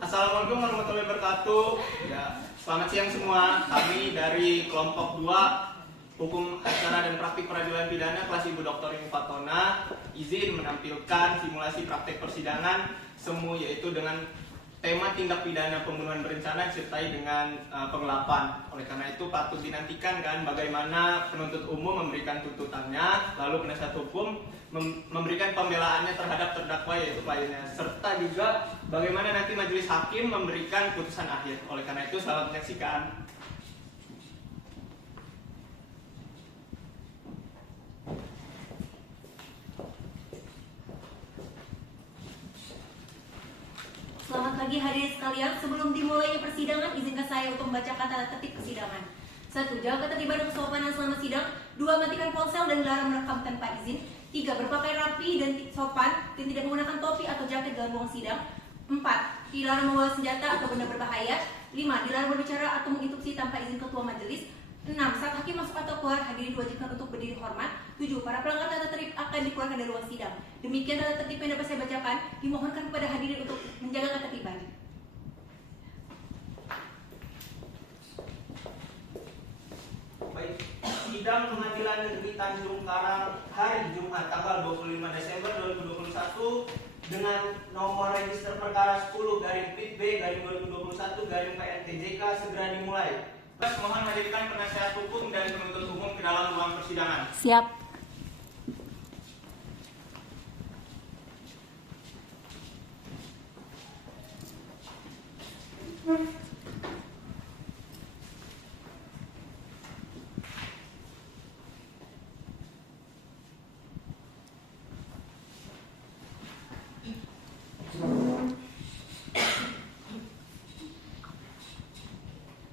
Assalamualaikum warahmatullahi wabarakatuh. Ya, selamat siang semua. Kami dari kelompok 2 Hukum Acara dan Praktik Peradilan Pidana kelas Ibu Dr. Inu Fatona izin menampilkan simulasi praktik persidangan semu yaitu dengan tema tindak pidana pembunuhan berencana disertai dengan penggelapan. Oleh karena itu patut dinantikan kan bagaimana penuntut umum memberikan tuntutannya, lalu penasihat hukum memberikan pembelaannya terhadap terdakwa yaitu kliennya, serta juga bagaimana nanti majelis hakim memberikan putusan akhir. Oleh karena itu selamat menyaksikan. Selamat pagi hadirin sekalian. Sebelum dimulainya persidangan, izinkan saya untuk membacakan tata tertib persidangan. 1. Jaga ketertiban dan kesopanan selama sidang. 2. Matikan ponsel dan dilarang merekam tanpa izin. 3. Berpakaian rapi dan sopan dan tidak menggunakan topi atau jaket dalam ruang sidang. 4. Dilarang membawa senjata atau benda berbahaya. 5. Dilarang berbicara atau menginstruksi tanpa izin ketua majelis. 6. Saat hakim masuk atau keluar, hadirin diwajibkan untuk berdiri hormat. 7. Para pelanggar tata tertib akan dikeluarkan dari ruang sidang. Demikian tata tertib yang dapat saya bacakan. Dimohonkan kepada hadirin untuk menjaga ketertiban. Baik, sidang Pengadilan Negeri Tanjung Karang hari Jumat tanggal 25 Desember 2021 dengan nomor register perkara 10-PIT-B-2021-PNTJK segera dimulai. Mohon hadirkan penasihat hukum dan penuntut umum ke dalam ruang persidangan. Siap.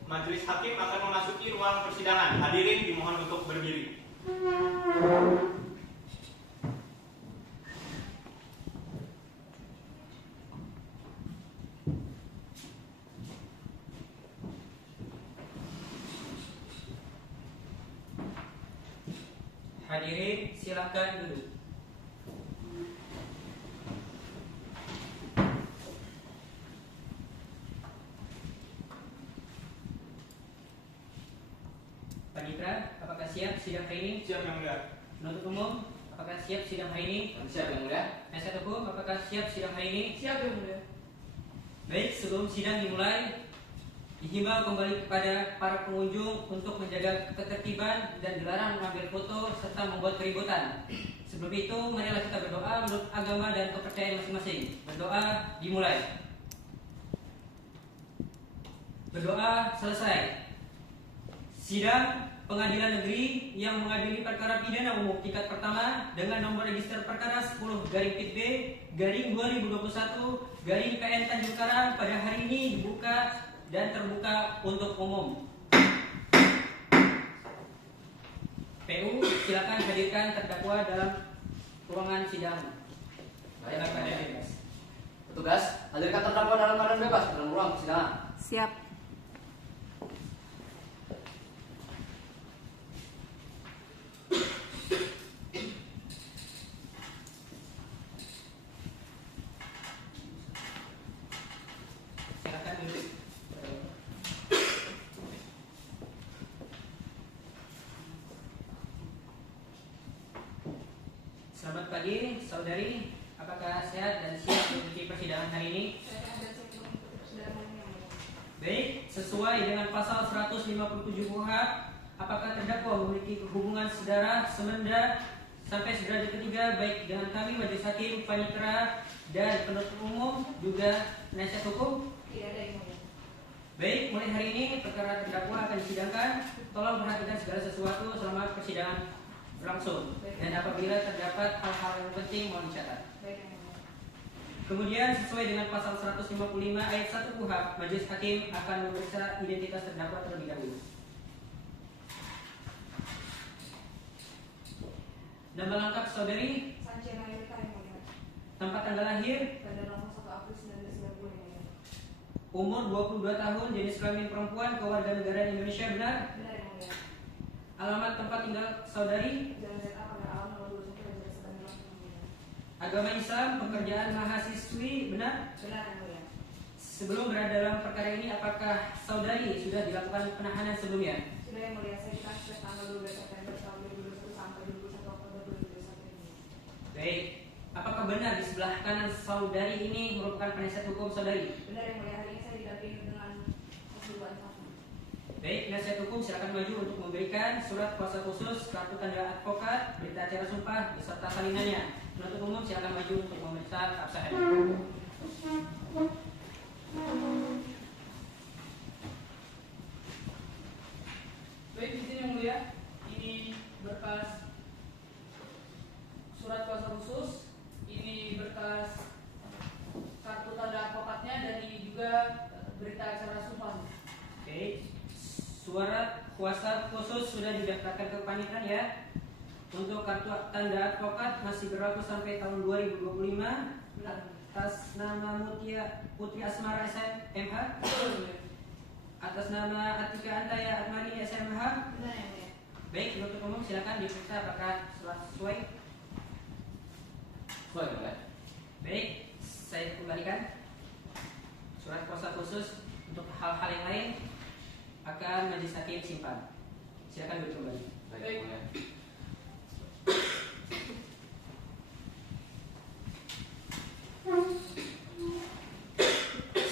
Majelis hakim akan memasuki ruang persidangan. Hadirin dimohon untuk berdiri. Hadirin silakan duduk. Panitra, apakah siap sidang hari ini? Siap yang mulia. Penuntut umum, apakah siap sidang hari ini? Siap yang mulia. Penasihat hukum, apakah siap sidang hari ini? Siap yang mulia. Baik, sebelum sidang dimulai, dihimbau kembali kepada para pengunjung untuk menjaga ketertiban dan dilarang mengambil foto serta membuat keributan. Sebelum itu, marilah kita berdoa menurut agama dan kepercayaan masing-masing. Berdoa dimulai. Berdoa selesai. Sidang Pengadilan Negeri yang mengadili perkara pidana umum tingkat pertama dengan nomor register perkara 10-PIT-B-2021-PN Tanjung Karang pada hari ini dibuka dan terbuka untuk umum. PU, silakan hadirkan terdakwa dalam ruangan sidang. Dalam keadaan bebas. Petugas, hadirkan terdakwa dalam keadaan bebas dalam ruang persidangan. Siap. Silakan duduk. Selamat pagi, saudari. Apakah sehat dan siap mengikuti persidangan hari ini? Baik, sesuai dengan pasal 157 KUHP, apakah terdakwa memiliki hubungan saudara, semenda, sampai sederajat ketiga baik dengan kami, majelis hakim, panitera, dan penuntut umum, juga penasihat hukum? Tidak ada yang mulia. Baik, mulai hari ini perkara terdakwa akan disidangkan. Tolong perhatikan segala sesuatu selama persidangan berlangsung. Dan apabila terdapat hal-hal yang penting mohon dicatat. Baik yang mulia. Kemudian sesuai dengan pasal 155 ayat 1 KUHP, majelis hakim akan memeriksa identitas terdakwa terlebih dahulu. Nama lengkap saudari, Sanjena Yurika yang mulia. tempat tanggal lahir, Pada tanggal 1 April 1990 yang mulia. umur 22 tahun, jenis kelamin perempuan, kewarganegaraan Indonesia, benar? Benar yang mulia. Alamat tempat tinggal saudari, Jalan ZA pada alam nomor 21 dan Jalan Setan yang mulia. agama Islam, pekerjaan mahasiswi, benar? Benar yang mulia. sebelum berada dalam perkara ini, apakah saudari sudah dilakukan penahanan sebelumnya? Sudah yang mulia, saya ditahan sejak tanggal 12 September tahun 2021 sampai 21 Oktober 2021 ini. Baik, apakah benar di sebelah kanan saudari ini merupakan penasihat hukum saudari? Benar yang mulia, hari ini saya didampingi dengan keseluruhan saksi. Baik, penasihat hukum silakan maju untuk memberikan surat kuasa khusus, kartu tanda advokat, berita acara sumpah beserta salinannya. Penuntut umum silakan maju untuk memeriksa keabsahan. Baik, izin yang mulia, ini berkas surat kuasa khusus, ini berkas kartu tanda advokatnya, dan ini juga berita acara sumpah. Oke, surat kuasa khusus sudah didaftarkan ke panitia ya. Untuk kartu tanda advokat masih berlaku sampai tahun 2025 atas nama Putri Asmara SMH, atas nama Atika Antaya Atmani SMH. Benar yang mulia. Baik, penuntut umum silakan diperiksa apakah surat sesuai. Sesuai boleh. Baik, saya kembalikan surat kuasa khusus untuk hal-hal yang lain akan majelis hakim simpan. Silakan duduk kembali. Baik, boleh.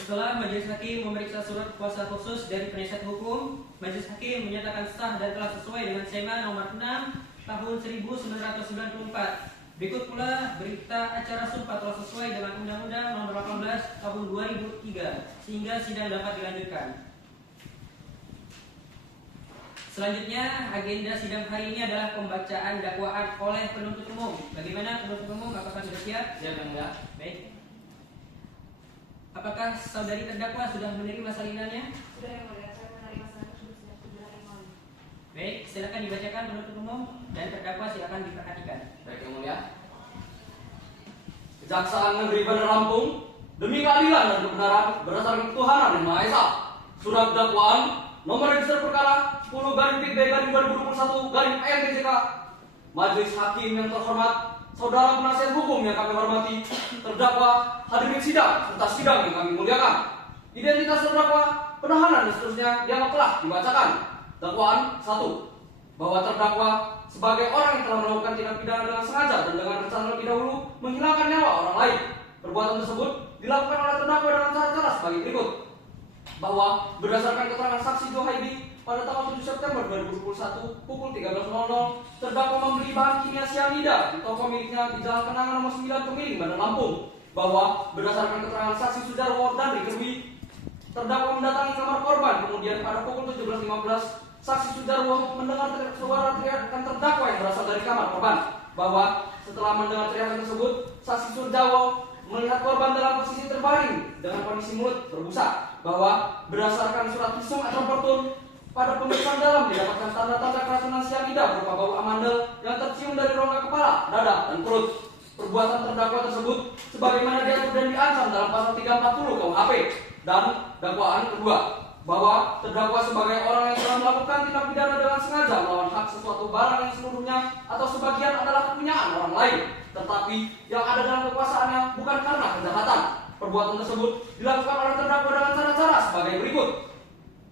Setelah majelis hakim memeriksa surat kuasa khusus dari penasihat hukum, majelis hakim menyatakan sah dan telah sesuai dengan SEMA nomor 6 tahun 1994. Berikut pula berita acara sumpah telah sesuai dengan Undang-Undang nomor 18 tahun 2003 sehingga sidang dapat dilanjutkan. Selanjutnya, agenda sidang hari ini adalah pembacaan dakwaan oleh penuntut umum. Bagaimana penuntut umum? Apakah sudah siap? Siap yang mulia. Baik. Apakah saudari terdakwa sudah menerima salinannya? Sudah yang mulia, saya menerima saran tersebut sejak 7 hari yang lalu. Baik, silakan dibacakan penuntut umum dan terdakwa silakan diperhatikan. Baik yang mulia. Kejaksaan Negeri Bandar Lampung demi keadilan dan kebenaran berdasarkan ketuhanan yang Maha Esa. Surat dakwaan nomor register perkara 10/B/2021/PNTJK. Majelis Hakim yang terhormat, saudara penasihat hukum yang kami hormati, terdakwa, hadirin sidang serta sidang yang kami muliakan. Identitas terdakwa, penahanan dan seterusnya dianggap telah dibacakan. Dakwaan 1. Bahwa terdakwa sebagai orang yang telah melakukan tindak pidana dengan sengaja dan dengan rencana lebih dahulu menghilangkan nyawa orang lain. Perbuatan tersebut dilakukan oleh terdakwa dengan cara-cara sebagai berikut. Bahwa berdasarkan keterangan saksi Johaidi pada tanggal 7 September 2021 pukul 13.00, terdakwa membeli bahan kimia cyanida di toko miliknya di Jalan Kenangan nomor 9 Pemiling, Bandar Lampung. Bahwa berdasarkan keterangan saksi Sudarwo dan Rikerwi, terdakwa mendatangi kamar korban, kemudian pada pukul 17.15 saksi Sudarwo mendengar suara teriakan terdakwa yang berasal dari kamar korban. Bahwa setelah mendengar teriakan tersebut, saksi Sudarwo melihat korban dalam posisi terbaring dengan kondisi mulut berbusa. Bahwa berdasarkan surat visum atau pertun pada pemeriksaan dalam didapatkan tanda-tanda keracunan cyanida berupa bau amandel yang tercium dari rongga kepala, dada, dan perut. Perbuatan terdakwa tersebut sebagaimana diatur dan diancam dalam pasal 340 KUHP. Dan dakwaan kedua, bahwa terdakwa sebagai orang yang telah melakukan tindak pidana dengan sengaja melawan hak sesuatu barang yang seluruhnya atau sebagian adalah kepunyaan orang lain, tetapi yang ada dalam kekuasaannya bukan karena kejahatan. Perbuatan tersebut dilakukan oleh terdakwa dengan cara-cara sebagai berikut.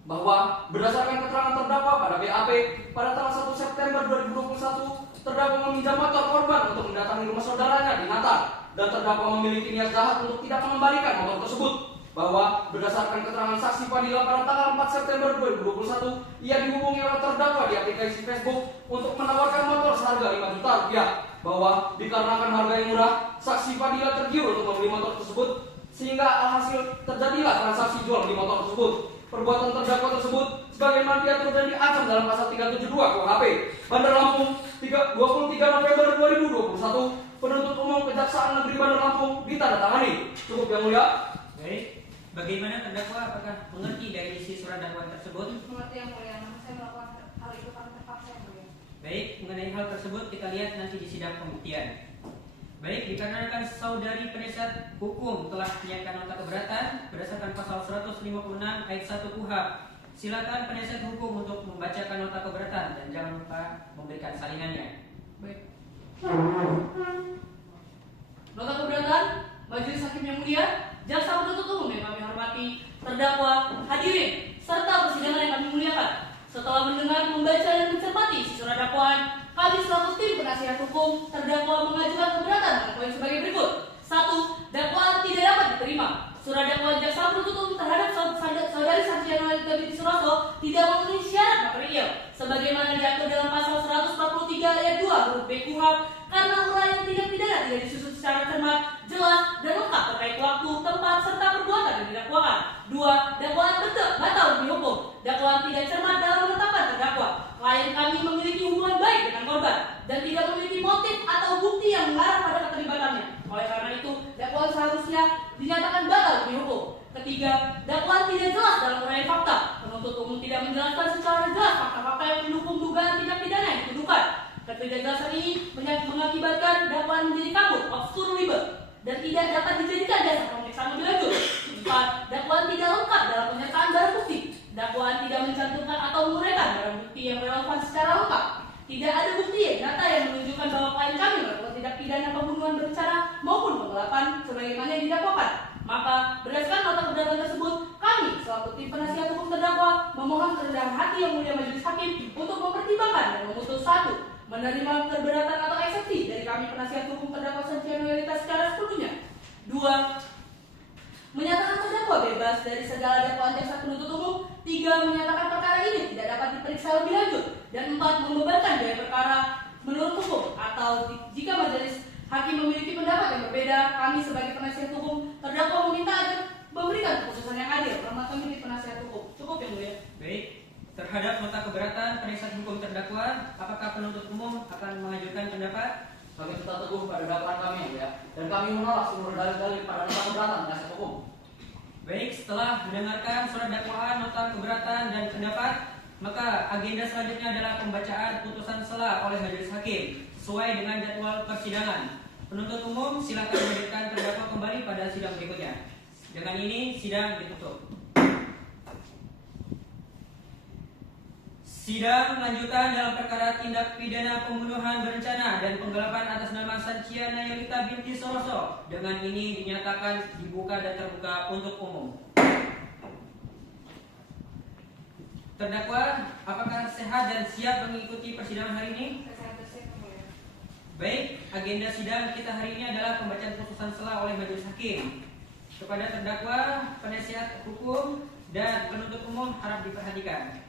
Bahwa berdasarkan keterangan terdakwa pada BAP pada tanggal 1 September 2021, terdakwa meminjam motor korban untuk mendatangi rumah saudaranya di Natal, dan terdakwa memiliki niat jahat untuk tidak mengembalikan motor tersebut. Bahwa berdasarkan keterangan saksi Fadila pada tanggal 4 September 2021, ia dihubungi oleh terdakwa di aplikasi Facebook untuk menawarkan motor seharga 5 juta rupiah. Bahwa dikarenakan harga yang murah, saksi Fadila tergiur untuk membeli motor tersebut, sehingga alhasil terjadilah transaksi jual beli motor tersebut. Perbuatan terdakwa tersebut sebagaimana diatur dan diancam dalam pasal 372 KUHP. Bandar Lampung 23 November 2021. Penuntut umum Kejaksaan Negeri Bandar Lampung ditandatangani. Cukup yang mulia. Baik, bagaimana terdakwa apakah mengerti dari isi surat dakwaan tersebut? Mengerti yang mulia, namun saya melakukan hal itu karena terpaksa yang mulia. Baik, mengenai hal tersebut kita lihat nanti di sidang pembuktian. Baik, dikarenakan saudari penasihat hukum telah menyatakan nota keberatan berdasarkan pasal 156 ayat 1 KUHP. Silakan penasihat hukum untuk membacakan nota keberatan dan jangan lupa memberikan salinannya. Baik. Nota keberatan, Majelis Hakim yang mulia, jaksa penuntut umum yang kami hormati, kami terdakwa, hadirin, serta persidangan yang kami muliakan. Setelah mendengar, membaca, dan mencermati isi surat dakwaan, kami selaku tim penasihat hukum terdakwa mengajukan keberatan dengan poin sebagai berikut. 1. Dakwaan tidak dapat diterima. Surat dakwaan jaksa penuntut umum terhadap saudari Sarjana Yolita Binti Suroso tidak memenuhi syarat material sebagaimana diatur dalam pasal 143 ayat 2 huruf B KUHP karena uraian tindak pidana tidak disusun secara cermat, jelas, dan lengkap terkait waktu, tempat, serta perbuatan yang didakwakan. 2. Dakwaan batal demi hukum. Dakwaan tidak cermat dalam menetapkan terdakwa. Klien kami memiliki hubungan baik dengan korban dan tidak memiliki motif atau bukti yang mengarah pada keterlibatannya. Oleh karena itu, dakwaan seharusnya dinyatakan batal demi hukum. Ketiga, dakwaan tidak jelas dalam uraian fakta. Penuntut umum tidak menjelaskan secara jelas fakta-fakta yang mendukung dugaan tindak pidana yang dituduhkan. Ketidakjelasan ini mengakibatkan dakwaan menjadi kabur, obskur, ribet, dan tidak dapat dijadikan dasar pemeriksaan lebih lanjut. 4. Dakwaan tidak lengkap dalam penyertaan barang bukti. Dakwaan tidak mencantumkan atau menguraikan barang bukti yang relevan secara lengkap. Tidak ada bukti nyata yang menunjukkan bahwa klien kami melakukan tindak pidana pembunuhan berencana maupun penggelapan sebagaimana yang didakwakan. Maka berdasarkan nota keberatan tersebut, kami selaku tim penasihat hukum terdakwa memohon kerendahan hati yang mulia majelis hakim untuk mempertimbangkan dan memutus 1. Menerima keberatan atau eksepsi dari kami penasihat hukum terdakwa Sarjana Yolita secara sepenuhnya. 2. Menyatakan terdakwa bebas dari segala dakwaan jaksa penuntut umum. 3. Menyatakan perkara ini tidak dapat diperiksa lebih lanjut. Dan 4. Membebankan biaya perkara menurut hukum atau jika majelis hakim memiliki pendapat yang berbeda, kami sebagai penasihat hukum terdakwa meminta agar memberikan keputusan yang adil. Hormat kami di penasihat hukum. Cukup yang mulia. Baik. Terhadap nota keberatan penasihat hukum terdakwa, apakah penuntut umum akan mengajukan pendapat? Kami tetap teguh pada dakwaan kami, ya, dan kami menolak seluruh dalil-dalil pada nota keberatan penasihat hukum. Baik, setelah mendengarkan surat dakwaan, nota keberatan, dan pendapat, maka agenda selanjutnya adalah pembacaan putusan sela oleh majelis hakim sesuai dengan jadwal persidangan. Penuntut umum silakan menghadirkan terdakwa kembali pada sidang berikutnya. Dengan ini sidang ditutup. Sidang lanjutan dalam perkara tindak pidana pembunuhan berencana dan penggelapan atas nama Sarjana Yolita Binti Suroso dengan ini dinyatakan dibuka dan terbuka untuk umum. Terdakwa, apakah sehat dan siap mengikuti persidangan hari ini? Baik, agenda sidang kita hari ini adalah pembacaan putusan sela oleh majelis hakim. Kepada terdakwa, penasihat hukum, dan penuntut umum harap diperhatikan.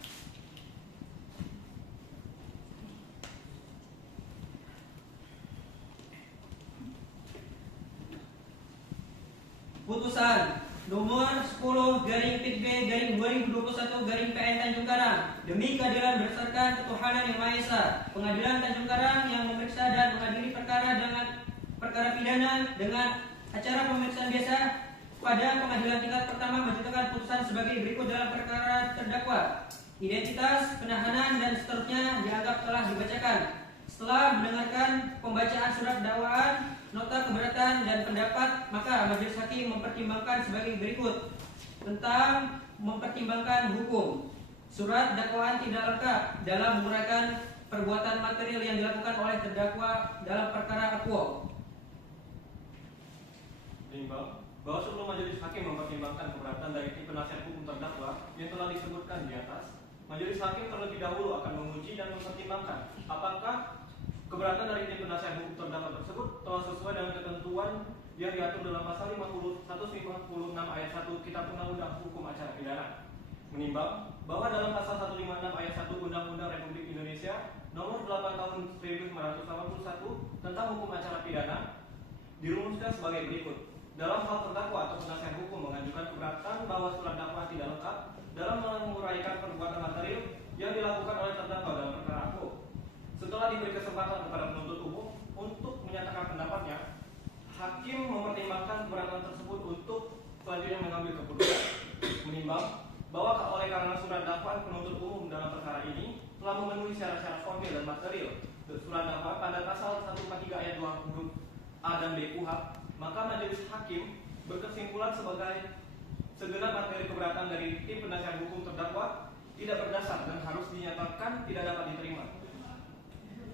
Putusan nomor 10/PB/2021/PN Tanjung Karang demi keadilan berdasarkan ketuhanan yang Maha Esa, Pengadilan Tanjung Karang yang memeriksa dan mengadili perkara pidana dengan acara pemeriksaan biasa pada pengadilan tingkat pertama menjatuhkan putusan sebagai berikut dalam perkara terdakwa. Identitas, penahanan, dan seterusnya dianggap telah dibacakan. Setelah mendengarkan pembacaan surat dakwaan, nota keberatan, dan pendapat, maka majelis hakim mempertimbangkan sebagai berikut tentang mempertimbangkan hukum. Surat dakwaan tidak lengkap dalam menguraikan perbuatan material yang dilakukan oleh terdakwa dalam perkara akuo. Menimbang bahwa sebelum majelis hakim mempertimbangkan keberatan dari tim penasihat hukum terdakwa yang telah disebutkan di atas, majelis hakim terlebih dahulu akan menguji dan mempertimbangkan apakah keberatan dari tim penasihat hukum terdakwa tersebut telah sesuai dengan ketentuan yang diatur dalam pasal 156 ayat 1 Kitab Undang-Undang Hukum Acara Pidana. Menimbang bahwa dalam pasal 156 ayat 1 Undang-Undang Republik Indonesia Nomor 8 Tahun 1981 tentang Hukum Acara Pidana dirumuskan sebagai berikut. Dalam hal terdakwa atau penasihat hukum mengajukan keberatan bahwa surat dakwaan tidak lengkap dalam menguraikan perbuatan material yang dilakukan oleh terdakwa dalam perkara aku. Setelah diberi kesempatan kepada penuntut umum untuk menyatakan pendapatnya, hakim mempertimbangkan keberatan tersebut untuk selanjutnya mengambil keputusan. Menimbang bahwa oleh karena surat dakwaan penuntut umum dalam perkara ini telah memenuhi syarat-syarat formil dan material surat dakwaan pada pasal 143 ayat 2 huruf A dan B KUHP, maka majelis hakim berkesimpulan sebagai segenap materi keberatan dari tim penasihat hukum terdakwa tidak berdasar dan harus dinyatakan tidak dapat diterima.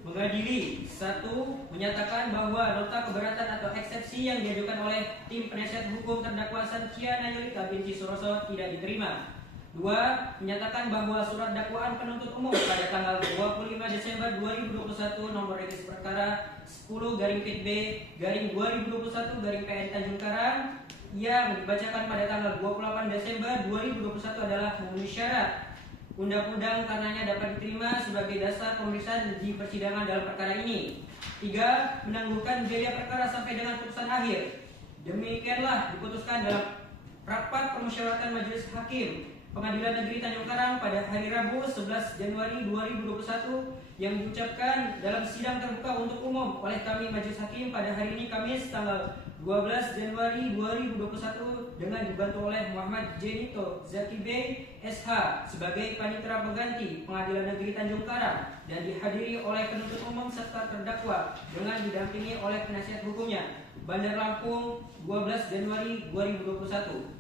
mengadili. 1. Menyatakan bahwa nota keberatan atau eksepsi yang diajukan oleh tim penasihat hukum terdakwa Santia Nayolita binti Suroso tidak diterima. 2. Menyatakan bahwa surat dakwaan penuntut umum pada tanggal 25 Desember 2021 nomor regis perkara 10-B-2021-PN Tanjung Karang yang dibacakan pada tanggal 28 Desember 2021 adalah memenuhi syarat undang-undang karenanya dapat diterima sebagai dasar pemeriksaan di persidangan dalam perkara ini. 3. Menangguhkan biaya perkara sampai dengan putusan akhir. Demikianlah diputuskan dalam rapat permusyawaratan Majelis Hakim Pengadilan Negeri Tanjung Karang pada hari Rabu 11 Januari 2021 yang diucapkan dalam sidang terbuka untuk umum oleh kami Majelis Hakim pada hari ini Kamis tanggal 12 Januari 2021 dengan dibantu oleh Muhammad Jenito Zaki Bey SH sebagai panitera pengganti Pengadilan Negeri Tanjung Karang dan dihadiri oleh penuntut umum serta terdakwa dengan didampingi oleh penasihat hukumnya. Bandar Lampung 12 Januari 2021.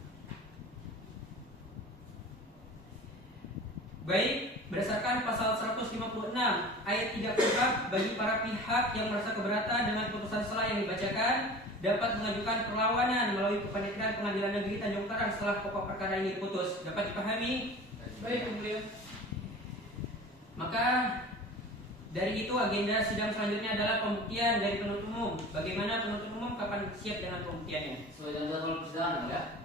Baik, berdasarkan pasal 156 ayat 3 KUHP bagi para pihak yang merasa keberatan dengan putusan selah yang dibacakan dapat mengajukan perlawanan melalui kepanitiaan Pengadilan Negeri Tanjung Karang setelah pokok perkara ini diputus. Dapat dipahami? Baik, Yang Mulia. Maka dari itu agenda sidang selanjutnya adalah pembuktian dari penuntut umum. Bagaimana penuntut umum kapan siap dengan pembuktiannya? Sesuai dengan jadwal persidangan ya.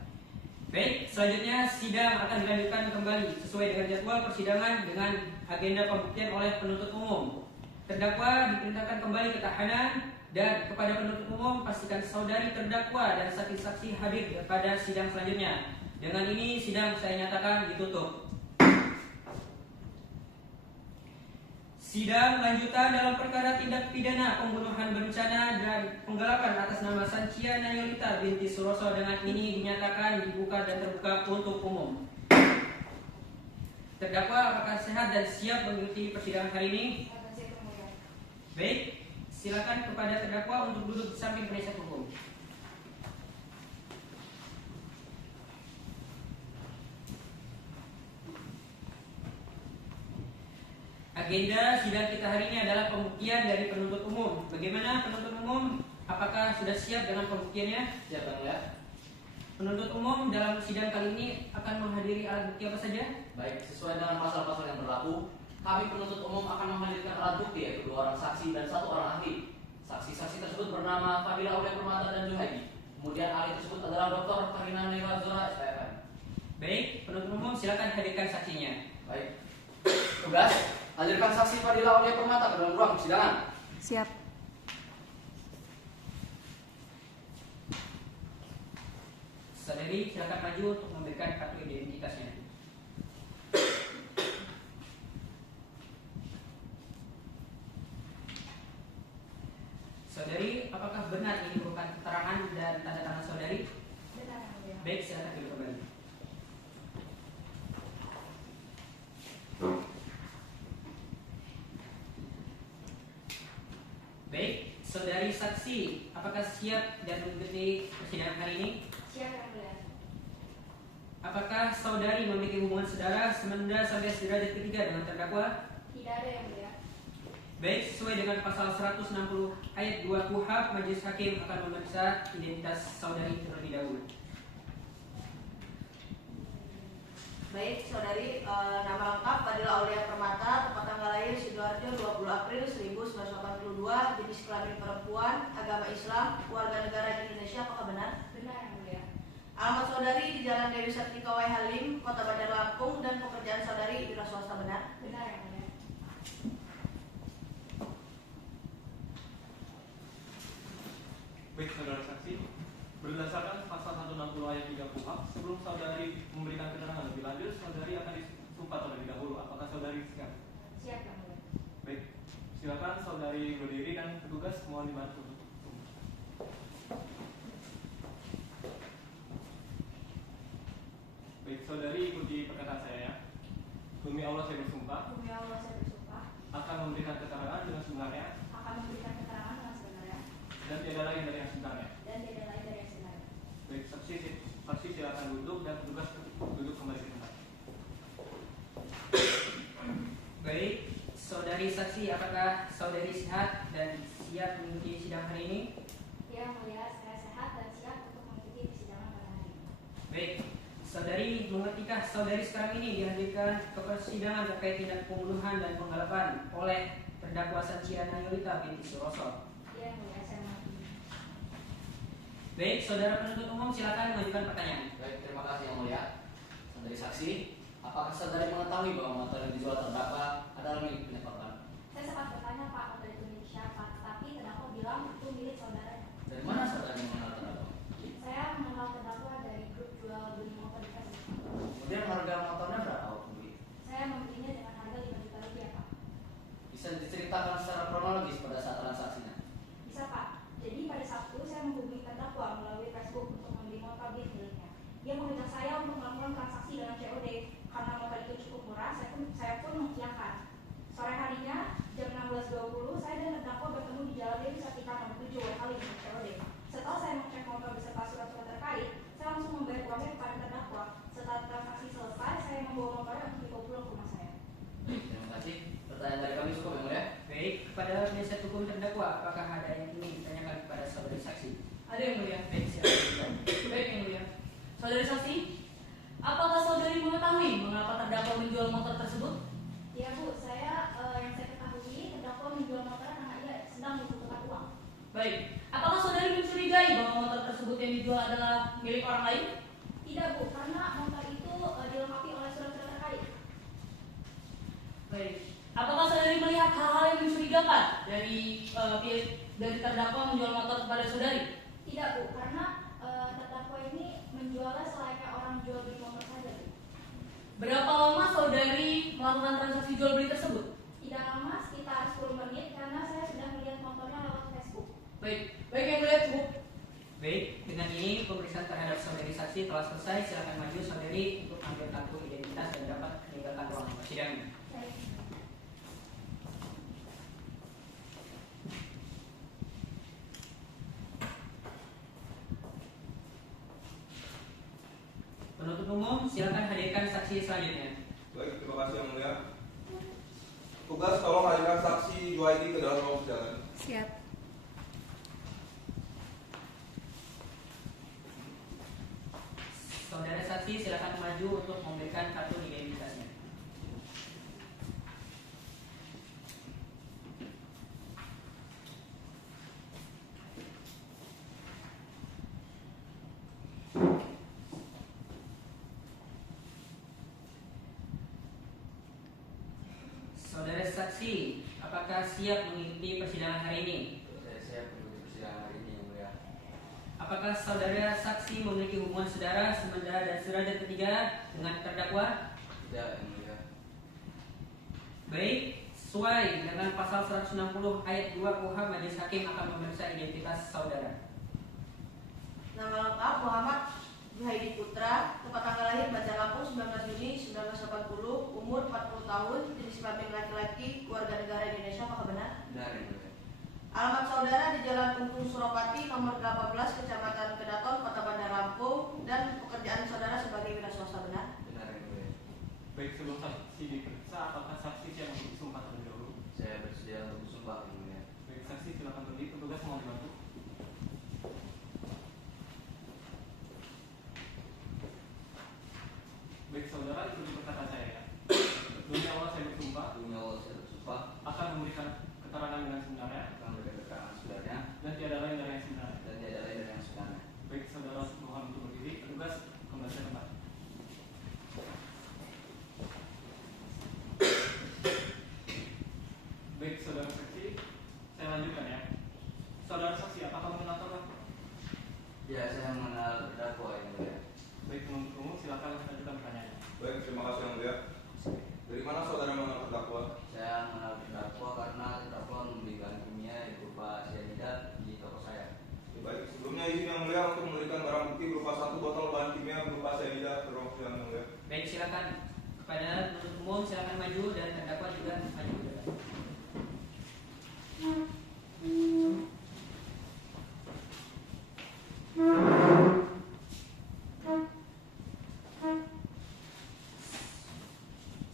Baik, selanjutnya sidang akan dilanjutkan kembali sesuai dengan jadwal persidangan dengan agenda pembuktian oleh penuntut umum. Terdakwa diperintahkan kembali ke tahanan dan kepada penuntut umum pastikan saudari terdakwa dan saksi-saksi hadir pada sidang selanjutnya. Dengan ini sidang saya nyatakan ditutup. Sidang lanjutan dalam perkara tindak pidana pembunuhan berencana dan penggelapan atas nama Santia Nayolita binti Suroso dengan ini dinyatakan dibuka dan terbuka untuk umum. Terdakwa apakah sehat dan siap mengikuti persidangan hari ini? Baik, silakan kepada terdakwa untuk duduk di samping penasihat hukum. Agenda sidang kita hari ini adalah pembuktian dari penuntut umum. Bagaimana penuntut umum? Apakah sudah siap dengan pembuktiannya? Siap Yang Mulia. Penuntut umum dalam sidang kali ini akan menghadiri alat bukti apa saja? Baik, sesuai dengan pasal-pasal yang berlaku, kami penuntut umum akan menghadirkan alat bukti yaitu 2 orang saksi dan 1 orang ahli. Saksi-saksi tersebut bernama Fadila Aulia Permata dan Juhaidi. Kemudian ahli tersebut adalah Dr. Karina Newa Zura SPFM. Baik, penuntut umum silakan hadirkan saksinya. Baik. Tugas, hadirkan saksi Fadila Aulia Permata ke dalam ruang persidangan. Siap. Saudari silakan maju untuk memberikan kartu identitasnya. Saudari, apakah benar ini merupakan keterangan dan tanda tangan saudari? Benar, Yang Mulia. Baik, silakan duduk kembali. Baik, saudari saksi, apakah siap dan mengikuti persidangan hari ini? Siap, Yang Mulia. Apakah saudari memiliki hubungan saudara semenda sampai sederajat ketiga dengan terdakwa? Tidak ada, Yang Mulia. Baik, sesuai dengan pasal 160 ayat 2 KUHP, Majelis Hakim akan memeriksa identitas saudari terlebih dahulu. Baik, saudari, nama lengkap Fadila Aulia Permata, tempat tanggal lahir Sidoarjo 20 April 1982, jenis kelamin perempuan, agama Islam, warga negara Indonesia, apakah benar? Benar, Yang Mulia. Alamat saudari di Jalan Dewi Sartika Wai Halim, Kota Bandar Lampung, dan pekerjaan saudari wira swasta, benar? Benar, Yang Mulia. Baik, saudara saksi, berdasarkan pasal 160 ayat 3 KUHP, sebelum saudari memberikan keterangan lebih lanjut, saudari akan disumpah terlebih dahulu. Apakah saudari siap? Siap, Yang Mulia. Baik, silakan saudari berdiri dan petugas mohon dibantu untuk sumpah. Baik, saudari ikuti perkataan saya ya. Demi Allah saya bersumpah Demi Allah saya bersumpah akan memberikan keterangan dengan sebenarnya akan memberikan keterangan dengan sebenarnya dan tiada lain dari yang sebenarnya. dan tidak lain dari yang sebenarnya. Baik, saksi silakan duduk dan petugas duduk kembali ke tempat. Baik, saudari saksi, apakah saudari sehat dan siap mengikuti sidang hari ini? Ya mulia, saya sehat dan siap untuk mengikuti persidangan pada hari ini. Baik, saudari, mengertikah saudari sekarang ini dihadirkan ke persidangan terkait tindak pembunuhan dan penggelapan oleh terdakwa Sanciana Yulita binti Suroso? Ya mulia, saya mengerti. Baik, saudara penuntut umum silakan mengajukan pertanyaan. Baik, terima kasih yang mulia. Saudari saksi, apakah saudari mengetahui bahwa motor yang dijual terdakwa adalah milik korban? Saya sempat bertanya Pak motor itu milik siapa, tetapi terdakwa bilang itu milik saudaranya. Dari mana saudari mengenal terdakwa? Saya mengenal terdakwa dari grup jual beli motor di Facebook. Kemudian harga motornya berapa waktu beli? Saya membelinya dengan harga 5 juta rupiah Pak. Bisa diceritakan secara kronologis pada saat transaksinya? Bisa Pak. Jadi pada Sabtu saya menghubungi terdakwa melalui Facebook untuk membeli motor Beat miliknya. Dia meminta saya untuk melakukan transaksi dengan COD karena motor itu cukup murah. Saya pun mengiyakan. Sore harinya jam 16.20 saya dan terdakwa bertemu di Jalan Dewi Sartika nomor 7 Halim COD. Setelah saya mengecek motor beserta surat-surat terkait, saya langsung membayar uangnya kepada terdakwa. Setelah transaksi selesai, saya membawa motornya untuk dibawa pulang ke rumah saya. Baik, terima kasih. Pertanyaan dari kami cukup yang mulia. Baik, kepada penasihat hukum terdakwa, apakah ada yang ingin ditanyakan kepada saudari saksi? Ada yang mulia. Baik, silakan. Baik yang mulia. Saudari saksi, apakah saudari mengetahui mengapa terdakwa menjual motor tersebut? Ya Bu, yang saya ketahui terdakwa menjual motor karena ia sedang membutuhkan uang. Baik, apakah saudari mencurigai bahwa motor tersebut yang dijual adalah milik orang lain? Tidak Bu, karena motor itu dilengkapi oleh surat-surat terkait. Baik, apakah saudari melihat hal-hal yang mencurigakan dari terdakwa menjual motor kepada saudari? Tidak Bu, karena terdakwa ini menjualnya selayaknya orang jual beli motor saja Bu. Berapa lama saudari melakukan transaksi jual beli tersebut? Tidak lama, sekitar 10 menit karena saya sudah melihat motornya lewat Facebook. Baik, baik yang mulia cukup. Baik, dengan ini pemeriksaan terhadap saudari saksi telah selesai. Silakan maju saudari untuk ambil kartu identitas dan dapat meninggalkan ruangan persidangan. Baik. Penuntut umum, silakan hadirkan saksi selanjutnya. Baik, terima kasih yang mulia. Tugas tolong hadirkan saksi Juwaidi ke dalam ruang persidangan. Siap. Saudara saksi silakan maju untuk memberikan kartu identitasnya. Saudara saksi, apakah siap mengikuti persidangan hari ini? Saya siap mengikuti persidangan hari ini yang mulia. Apakah saudara saksi memiliki hubungan saudara, sementara dan sederajat ketiga dengan terdakwa? Tidak yang mulia. Baik, sesuai dengan pasal 160 ayat 2 KUH, Majelis Hakim akan memeriksa identitas saudara. Nama lengkap Muhammad Juhaidi Putra, tempat tanggal lahir Banjar Lampung 19 Juni 1980, umur 40 tahun, jenis kelamin laki-laki, warga negara Indonesia, apakah benar? Benar yang mulia. Alamat saudara di Jalan Untung Suropati, nomor 18, Kecamatan Kedaton, Kota Bandar Lampung, dan pekerjaan saudara sebagai wira swasta, benar? Benar yang mulia. Baik, sebelum saksi diperiksa, apakah saksi siap untuk disumpah terlebih dahulu? Saya bersedia untuk bersumpah yang mulia. Baik, saksi silakan berdiri. Petugas mau dibantu. Baik, saudara ikuti perkataan saya ya. Demi Allah saya bersumpah Demi Allah saya bersumpah akan memberikan keterangan dengan sebenarnya akan memberikan keterangan sebenarnya dan tiada lain dari yang sebenarnya. dan tidak lain dari yang sebenarnya. Baik, saudara mohon untuk berdiri. Petugas kembali ke tempat. Baik, saudara saksi, saya lanjutkan ya. Saudara saksi, apakah mengenal terdakwa? Ya, saya mengenal terdakwa yang mulia. Baik, penuntut umum silakan lanjutkan pertanyaannya. Baik, terima kasih yang mulia. Dari mana saudara mengenal terdakwa? Saya mengenal terdakwa karena terdakwa membeli bahan kimia yang berupa cyanida di toko saya. Baik, sebelumnya izin yang mulia untuk memberikan barang bukti berupa 1 botol bahan kimia berupa cyanida ke ruang persidangan yang mulia. Baik, silakan. Kepada penuntut umum silakan maju dan terdakwa juga maju.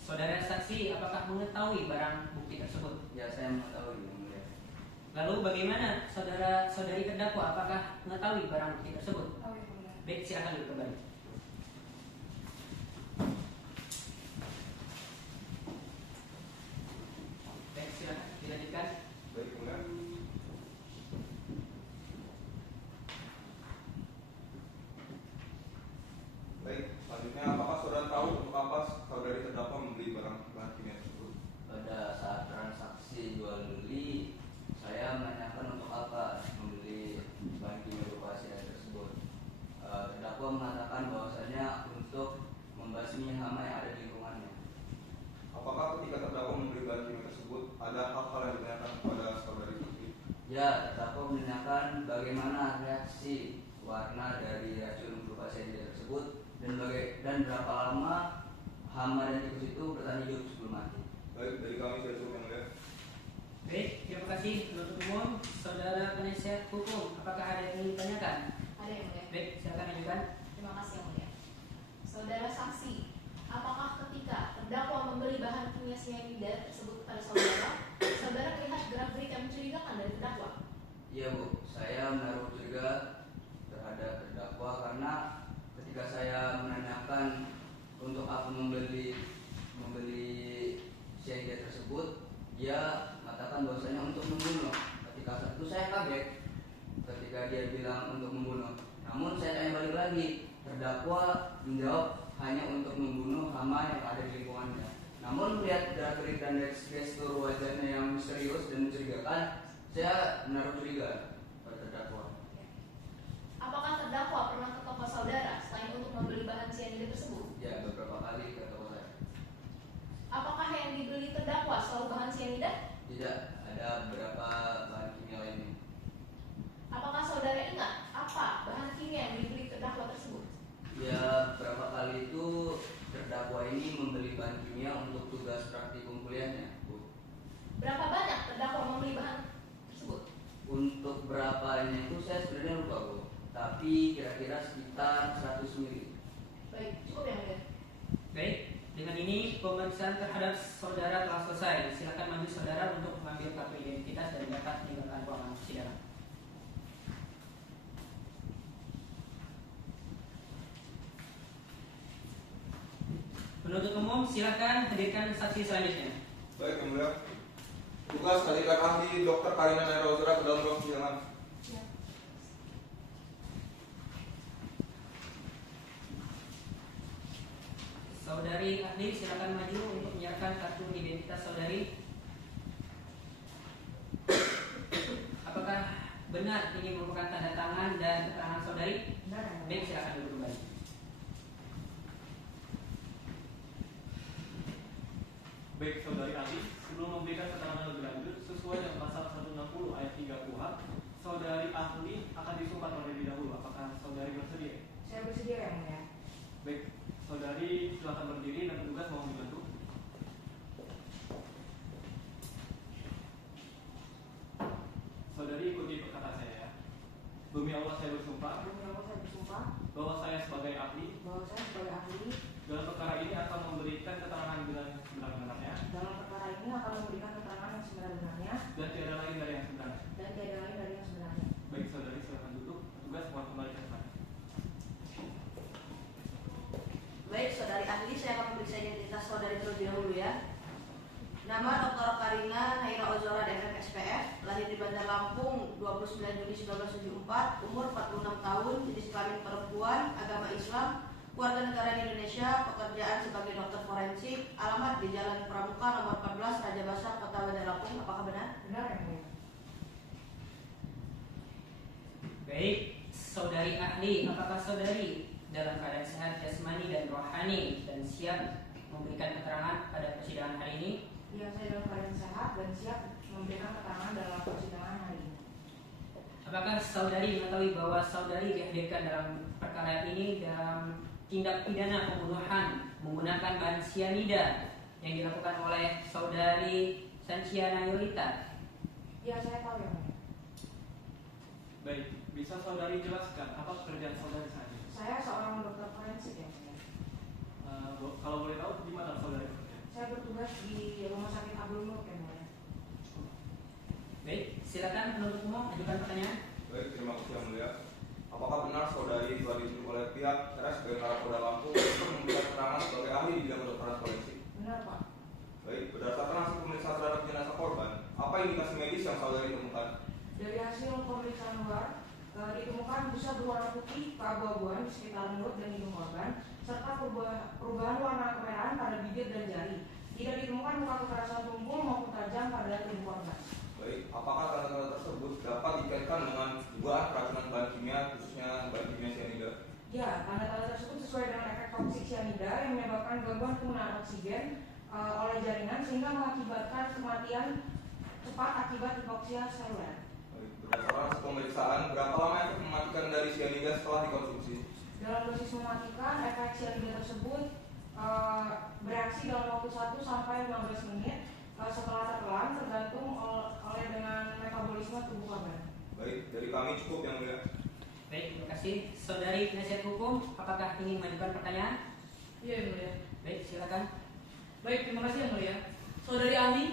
Saudara saksi, apakah mengetahui barang bukti tersebut? Ya, saya mengetahui yang mulia. Lalu bagaimana saudara-saudari terdakwa? Apakah mengetahui barang bukti tersebut? Tahu yang mulia. Baik, silakan duduk kembali. Baik, silakan dilanjutkan. Baik, mulia. Baik, selanjutnya apakah saudara tahu untuk apa saudari terdakwa membeli barang bahan kimia tersebut? Pada saat transaksi jual beli, saya menanyakan untuk apa membeli bahan kimia berupa cyanida tersebut. Terdakwa mengatakan bahwasanya untuk membasmi hama yang ada di lingkungannya. Apakah ketika terdakwa membeli bahan kimia tersebut ada hal-hal yang ditanyakan kepada saudari Putri? Ya, terdakwa menanyakan bagaimana reaksi warna dari racun berupa cyanida tersebut dan berapa lama hama dan tikus itu bertahan hidup sebelum mati. Baik, dari kami sudah cukup yang mulia. Baik, terima kasih penuntut umum. Saudara penasihat hukum, apakah ada yang ingin ditanyakan? Ada yang mulia. Baik, silakan lanjutkan. Terima kasih yang mulia. Saudara saksi, apakah ketika terdakwa membeli bahan kimia cyanida tersebut kepada saudara, saudara melihat gerak-gerik yang mencurigakan dari terdakwa? Iya Bu, saya menaruh curiga terhadap terdakwa karena ketika saya menanyakan untuk apa membeli cyanida tersebut, dia mengatakan bahwasanya untuk membunuh. Ketika saat itu saya kaget ketika dia bilang untuk membunuh. Namun saya tanya balik lagi, terdakwa menjawab hanya untuk membunuh hama yang ada di lingkungannya. Namun melihat gerak-gerik dan gestur wajahnya yang misterius dan mencurigakan, saya menaruh curiga pada terdakwa. Apakah terdakwa pernah ke toko saudara selain untuk membeli bahan cyanida tersebut? Ya, beberapa kali ke toko saya. Apakah yang dibeli terdakwa selalu bahan cyanida? Tidak, ada beberapa bahan kimia lainnya. Apakah saudara ingat apa bahan kimia yang dibeli terdakwa tersebut? Ya, beberapa kali itu terdakwa ini membeli bahan kimia untuk tugas praktikum kuliahnya, Bu. Berapa banyak terdakwa membeli bahan tersebut? Untuk berapanya itu saya sebenarnya lupa, Bu. Tapi kira-kira sekitar 100 mili. Baik, cukup yang mulia. Baik, dengan ini pemeriksaan terhadap saudara telah selesai. Silakan maju saudara untuk mengambil kartu identitas dan dapat meninggalkan ruangan persidangan. Penuntut umum, silakan hadirkan saksi selanjutnya. Baik, yang mulia. Tugas hadirkan ahli Dr. Karina Naira Ozora ke dalam ruang persidangan. Saudari ahli, silakan maju untuk menyerahkan kartu identitas saudari. Apakah benar ini merupakan tanda tangan dan keterangan saudari? Benar. Baik, silakan duduk kembali. Baik, saudari ahli, sebelum memberikan keterangan lebih lanjut sesuai dengan pasal 160 ayat 3 KUHP, saudari ahli akan disumpah terlebih dahulu. Apakah saudari bersedia? Saya bersedia yang mulia. Baik, saudari silakan berdiri dan petugas mohon dibantu. Saudari ikuti perkataan saya ya. Demi Allah saya bersumpah Demi Allah saya bersumpah bahwa saya sebagai ahli bahwa saya sebagai ahli dalam perkara ini akan memberikan keterangan dengan sebenar-benarnya dalam perkara ini akan memberikan keterangan yang sebenar-benarnya dan tiada lain dari yang sebenarnya. dan tiada lain dari yang sebenarnya. Baik, saudari silakan duduk. Petugas mohon kembali ke tempat. Baik, saudari ahli, saya akan memeriksa identitas saudari terlebih dahulu ya. Nama Dr. Karina Naira Ozora DMM SPF, lahir di Bandar Lampung 29 Juli 1974, umur 46 tahun, jenis kelamin perempuan, agama Islam, warga negara Indonesia, pekerjaan sebagai dokter forensik, alamat di Jalan Pramuka nomor 14 Raja Basar, Kota Bandar Lampung. Apakah benar? Benar yang mulia. Baik, saudari ahli, apakah saudari dalam keadaan sehat jasmani dan rohani dan siap memberikan keterangan pada persidangan hari ini? Ya, saya dalam keadaan sehat dan siap memberikan keterangan dalam persidangan hari ini. Apakah saudari mengetahui bahwa saudari dihadirkan dalam perkara ini dalam tindak pidana pembunuhan menggunakan bahan cyanida yang dilakukan oleh saudari Sanchiana Yolita? Ya, saya tahu yang mulia. Baik, bisa saudari jelaskan apa pekerjaan saudari saat ini? Saya seorang dokter forensik yang mulia. Kalau boleh tahu di mana saudari bekerja? Saya bertugas di Rumah Sakit Abdul Nur yang mulia. Baik, silakan penuntut umum ajukan pertanyaan. Baik, terima kasih yang mulia. Apakah benar saudari telah ditunjuk oleh pihak RS sebagai Kapolda Lampung untuk memberikan keterangan sebagai ahli di bidang kedokteran forensik? Benar, Pak. Baik, berdasarkan hasil pemeriksaan terhadap jenazah korban, apa indikasi medis yang saudari temukan? Dari hasil pemeriksaan luar, ditemukan busa berwarna putih keabu-abuan di sekitar mulut dan hidung korban, serta perubahan warna kemerahan pada bibir dan jari. Tidak ditemukan luka kekerasan tumpul maupun tajam pada tubuh korban. Baik, apakah tanda-tanda tersebut dapat dikaitkan dengan dugaan keracunan bahan kimia, khususnya bahan kimia cyanida? Ya, tanda-tanda tersebut sesuai dengan efek toksik cyanida yang menyebabkan gangguan penggunaan oksigen oleh jaringan sehingga mengakibatkan kematian cepat akibat hipoksia seluler. Baik, berdasarkan hasil pemeriksaan, berapa lama efek mematikan dari cyanida setelah dikonsumsi? Dalam dosis mematikan, efek cyanida tersebut bereaksi dalam waktu 1 sampai 15 menit setelah tertelan, tergantung oleh dengan metabolisme tubuh korban. Baik, dari kami cukup yang mulia. Baik, terima kasih. Saudari penasihat hukum, apakah ingin mengajukan pertanyaan? Iya, Yang Mulia. Baik, silakan. Baik, terima kasih Yang Mulia. Saudari ahli,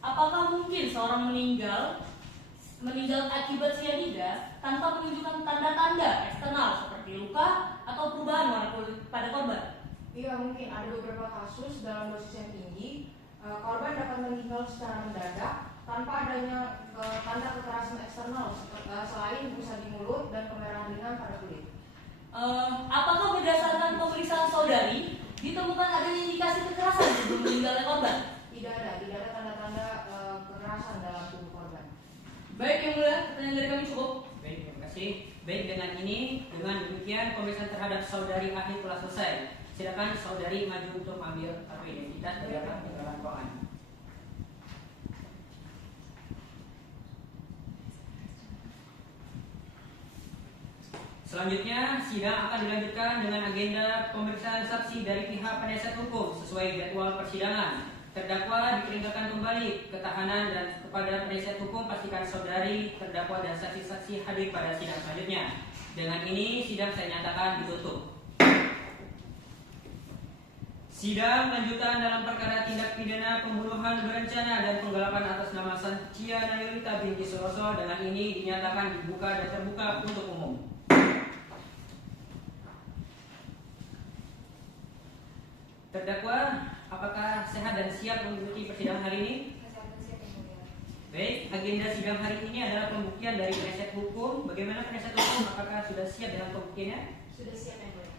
apakah mungkin seorang meninggal akibat cyanida tanpa menunjukkan tanda-tanda eksternal seperti luka atau perubahan warna kulit pada korban? Iya, mungkin ada beberapa kasus dalam dosis yang tinggi, korban dapat meninggal secara mendadak tanpa adanya tanda kekerasan eksternal selain busa di mulut dan kemerahan ringan pada kulit. Apakah berdasarkan pemeriksaan saudari ditemukan adanya indikasi kekerasan sebelum meninggalnya korban? Tidak ada tanda-tanda kekerasan dalam tubuh korban. Baik Yang Mulia, pertanyaan dari kami cukup. Baik, terima kasih. Baik, dengan demikian pemeriksaan terhadap saudari ahli telah selesai. Silakan saudari maju untuk mengambil kartu identitas dari arah keterangan keuangan. Selanjutnya, sidang akan dilanjutkan dengan agenda pemeriksaan saksi dari pihak penasihat hukum sesuai jadwal persidangan. Terdakwa diperintahkan kembali ke tahanan dan kepada penasihat hukum pastikan saudari, terdakwa dan saksi-saksi hadir pada sidang selanjutnya. Dengan ini, sidang saya nyatakan ditutup. Sidang lanjutan dalam perkara tindak pidana pembunuhan berencana dan penggelapan atas nama Santia Nayolita binti Suroso dengan ini dinyatakan dibuka dan terbuka untuk umum. Terdakwa, apakah sehat dan siap mengikuti persidangan hari ini? Baik, agenda sidang hari ini adalah pembuktian dari penasihat hukum. Bagaimana penasihat hukum? Apakah sudah siap dengan pembuktiannya? Sudah siap Yang Mulia.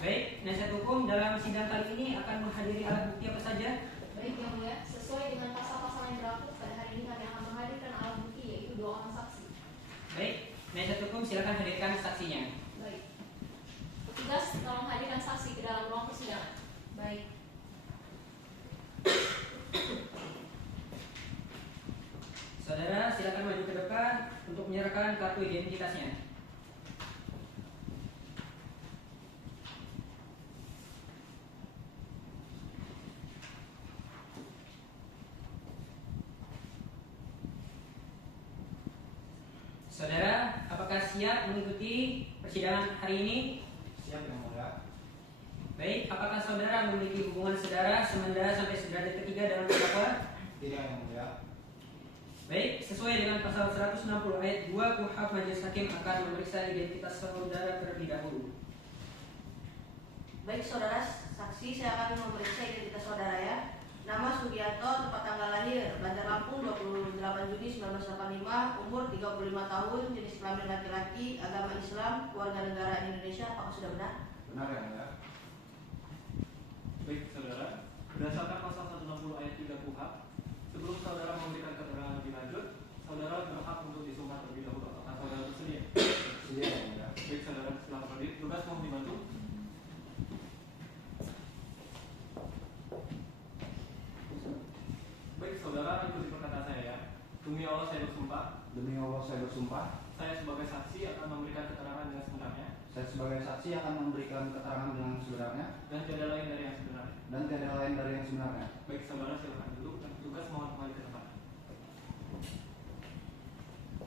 Baik, penasihat hukum dalam sidang kali ini akan menghadiri alat bukti apa saja? Baik Yang Mulia, sesuai dengan pasal-pasal yang berlaku pada hari ini kami akan menghadirkan alat bukti yaitu 2 orang saksi. Baik, penasihat hukum silakan hadirkan saksinya. Baik. Petugas tolong hadirkan saksi ke dalam ruang persidangan. Baik. Saudara, silakan maju ke depan untuk menyerahkan kartu identitasnya. Saudara, apakah siap mengikuti persidangan hari ini? Siap yang mulia. Baik, apakah saudara memiliki hubungan saudara semendara sampai sederajat ketiga dalam terdakwa? Tidak yang mulia. Baik, sesuai dengan pasal 160 ayat 2 KUHP, majelis hakim akan memeriksa identitas saudara terlebih dahulu. Baik saudara saksi, saya akan memeriksa identitas saudara ya. Nama Sugianto, tempat tanggal lahir Bandar Lampung 28 Juni 1985, umur 35 tahun, jenis kelamin laki-laki, agama Islam, warga negara Indonesia. Apakah sudah benar? Benar yang mulia. Baik saudara, berdasarkan pasal 160 ayat 3 KUHP, sebelum saudara memberikan keterangan lebih lanjut, saudara berhak untuk disumpah terlebih dahulu. Apakah saudara bersedia? Bersedia yang mulia. Baik saudara, silakan berdiri. Tugas mohon dibantu. Baik saudara, ikuti perkataan saya ya. Demi Allah saya bersumpah. Demi Allah saya bersumpah. Saya sebagai saksi akan memberikan keterangan dengan sebenarnya. Saya sebagai saksi akan memberikan keterangan dengan sebenarnya. Dan tiada lain dari yang sebenarnya. Dan tiada lain dari yang sebenarnya. Baik saudara, silakan duduk dan tugas mohon kembali ke tempat.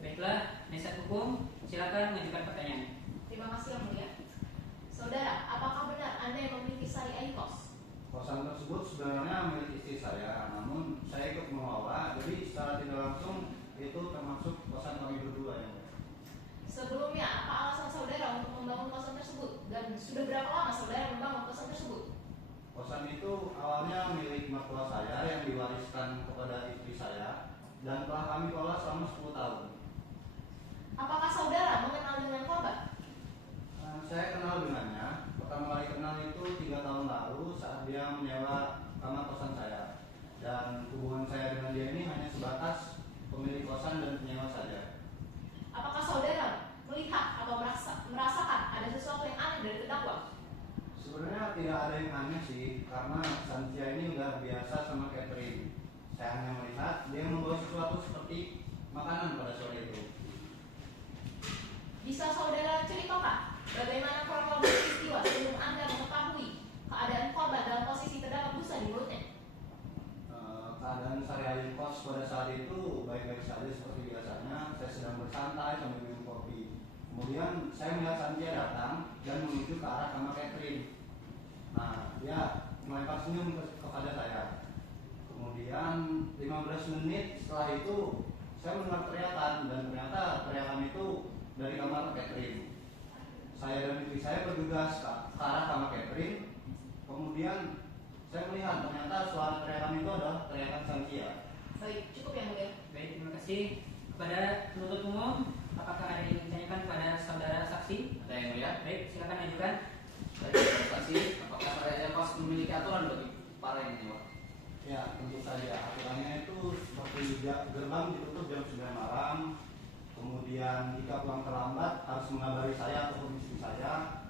Baiklah, penasihat hukum, silakan mengajukan pertanyaan. Terima kasih Yang Mulia. Saudara, apakah benar Anda yang memiliki sari Aikos? Kosan tersebut sebenarnya milik istri saya, namun saya ikut mengelola, jadi secara tidak langsung itu termasuk kosan kosan kami berdua yang mulia. Sebelumnya, apa alasan saudara untuk membangun kosan tersebut? Dan sudah berapa lama saudara membangun kosan tersebut? Kosan itu awalnya milik mertua saya yang diwariskan kepada istri saya dan telah kami kelola selama 10 tahun. Apakah saudara mengenal dengan korban? Saya kenal dengannya. Pertama kali kenal itu 3 tahun lalu saat dia menyewa kamar kosan saya. Dan hubungan saya dengan dia ini hanya sebatas pemilik kosan dan penyewa saja. Apakah saudara melihat atau merasakan ada sesuatu yang aneh dari terdakwa? Sebenarnya tidak ada yang aneh sih, karena Santia ini udah biasa sama Catherine. Saya hanya melihat dia membawa sesuatu seperti makanan pada sore itu. Bisa saudara ceritakan bagaimana kronologi peristiwa sebelum Anda mengetahui keadaan korban dalam posisi terdapat busa di mulutnya? Keadaan sehari-hari kos pada saat itu baik-baik saja seperti biasanya. Saya sedang bersantai sambil minum kopi. Kemudian saya melihat Santia datang dan menuju ke arah kamar Catherine. Nah, dia melempar senyum kepada saya. Kemudian 15 menit setelah itu saya mendengar teriakan dan ternyata teriakan itu dari kamar Catherine. Saya dan istri saya bergegas ke arah kamar Catherine. Kemudian saya melihat ternyata suara teriakan itu adalah teriakan Santia. Baik, cukup yang mulia. Baik, terima kasih. Kepada penuntut umum, apakah ada yang ditanyakan kepada saudara saksi? Ada yang mulia? Baik, silakan ajukan. Baik, saudara saksi, apakah area kos memiliki aturan bagi para yang menyewa? Ya, tentu saja. Aturannya itu seperti gerbang ditutup jam 9 malam. Kemudian jika pulang terlambat harus mengabari saya ataupun istri saya.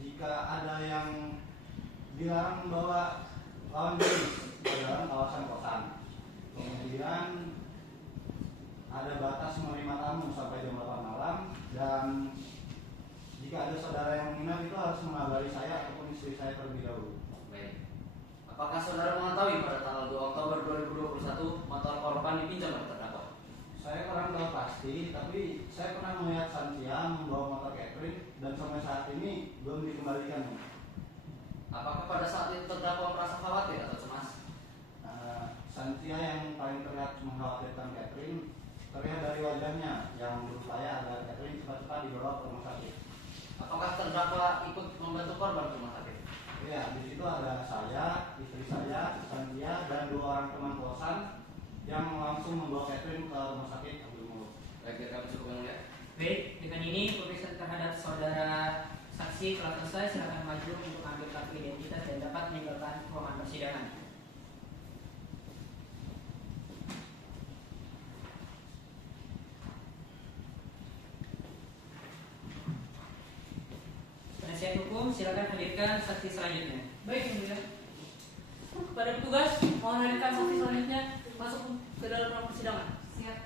Jika ada yang dilarang membawa lawan jenis ke dalam kawasan kosan. Kemudian ada batas menerima tamu sampai jam 8 malam. Dan jika ada saudara yang menginap itu harus mengabari saya ataupun istri saya terlebih dahulu. Baik. Apakah saudara mengetahui pada tanggal 2 Oktober 2021 motor korban dipinjam oleh terdakwa? Saya kurang tahu pasti, tapi saya pernah melihat Santia membawa motor Catherine dan sampai saat ini belum dikembalikan. Apakah pada saat itu terdakwa merasa khawatir atau cemas? Santia yang paling terlihat mengkhawatirkan Catherine terlihat dari wajahnya yang berupaya agar Catherine cepat-cepat dibawa ke rumah sakit. Apakah terdakwa ikut membantu korban ke rumah sakit? Iya, di situ ada saya, istri saya, Santia, dan 2 orang teman kosan yang langsung membawa Catherine ke rumah sakit Abdul Muluk. Baik, kami cukup yang mulia. Baik, dengan ini pemeriksaan terhadap saudara saksi telah selesai. Silakan maju untuk ambil kartu identitas dan dapat meninggalkan ruangan persidangan. Penasihat hukum, silakan hadirkan saksi selanjutnya. Baik, yang mulia. Kepada petugas, mohon hadirkan saksi selanjutnya masuk ke dalam ruang persidangan. Siap.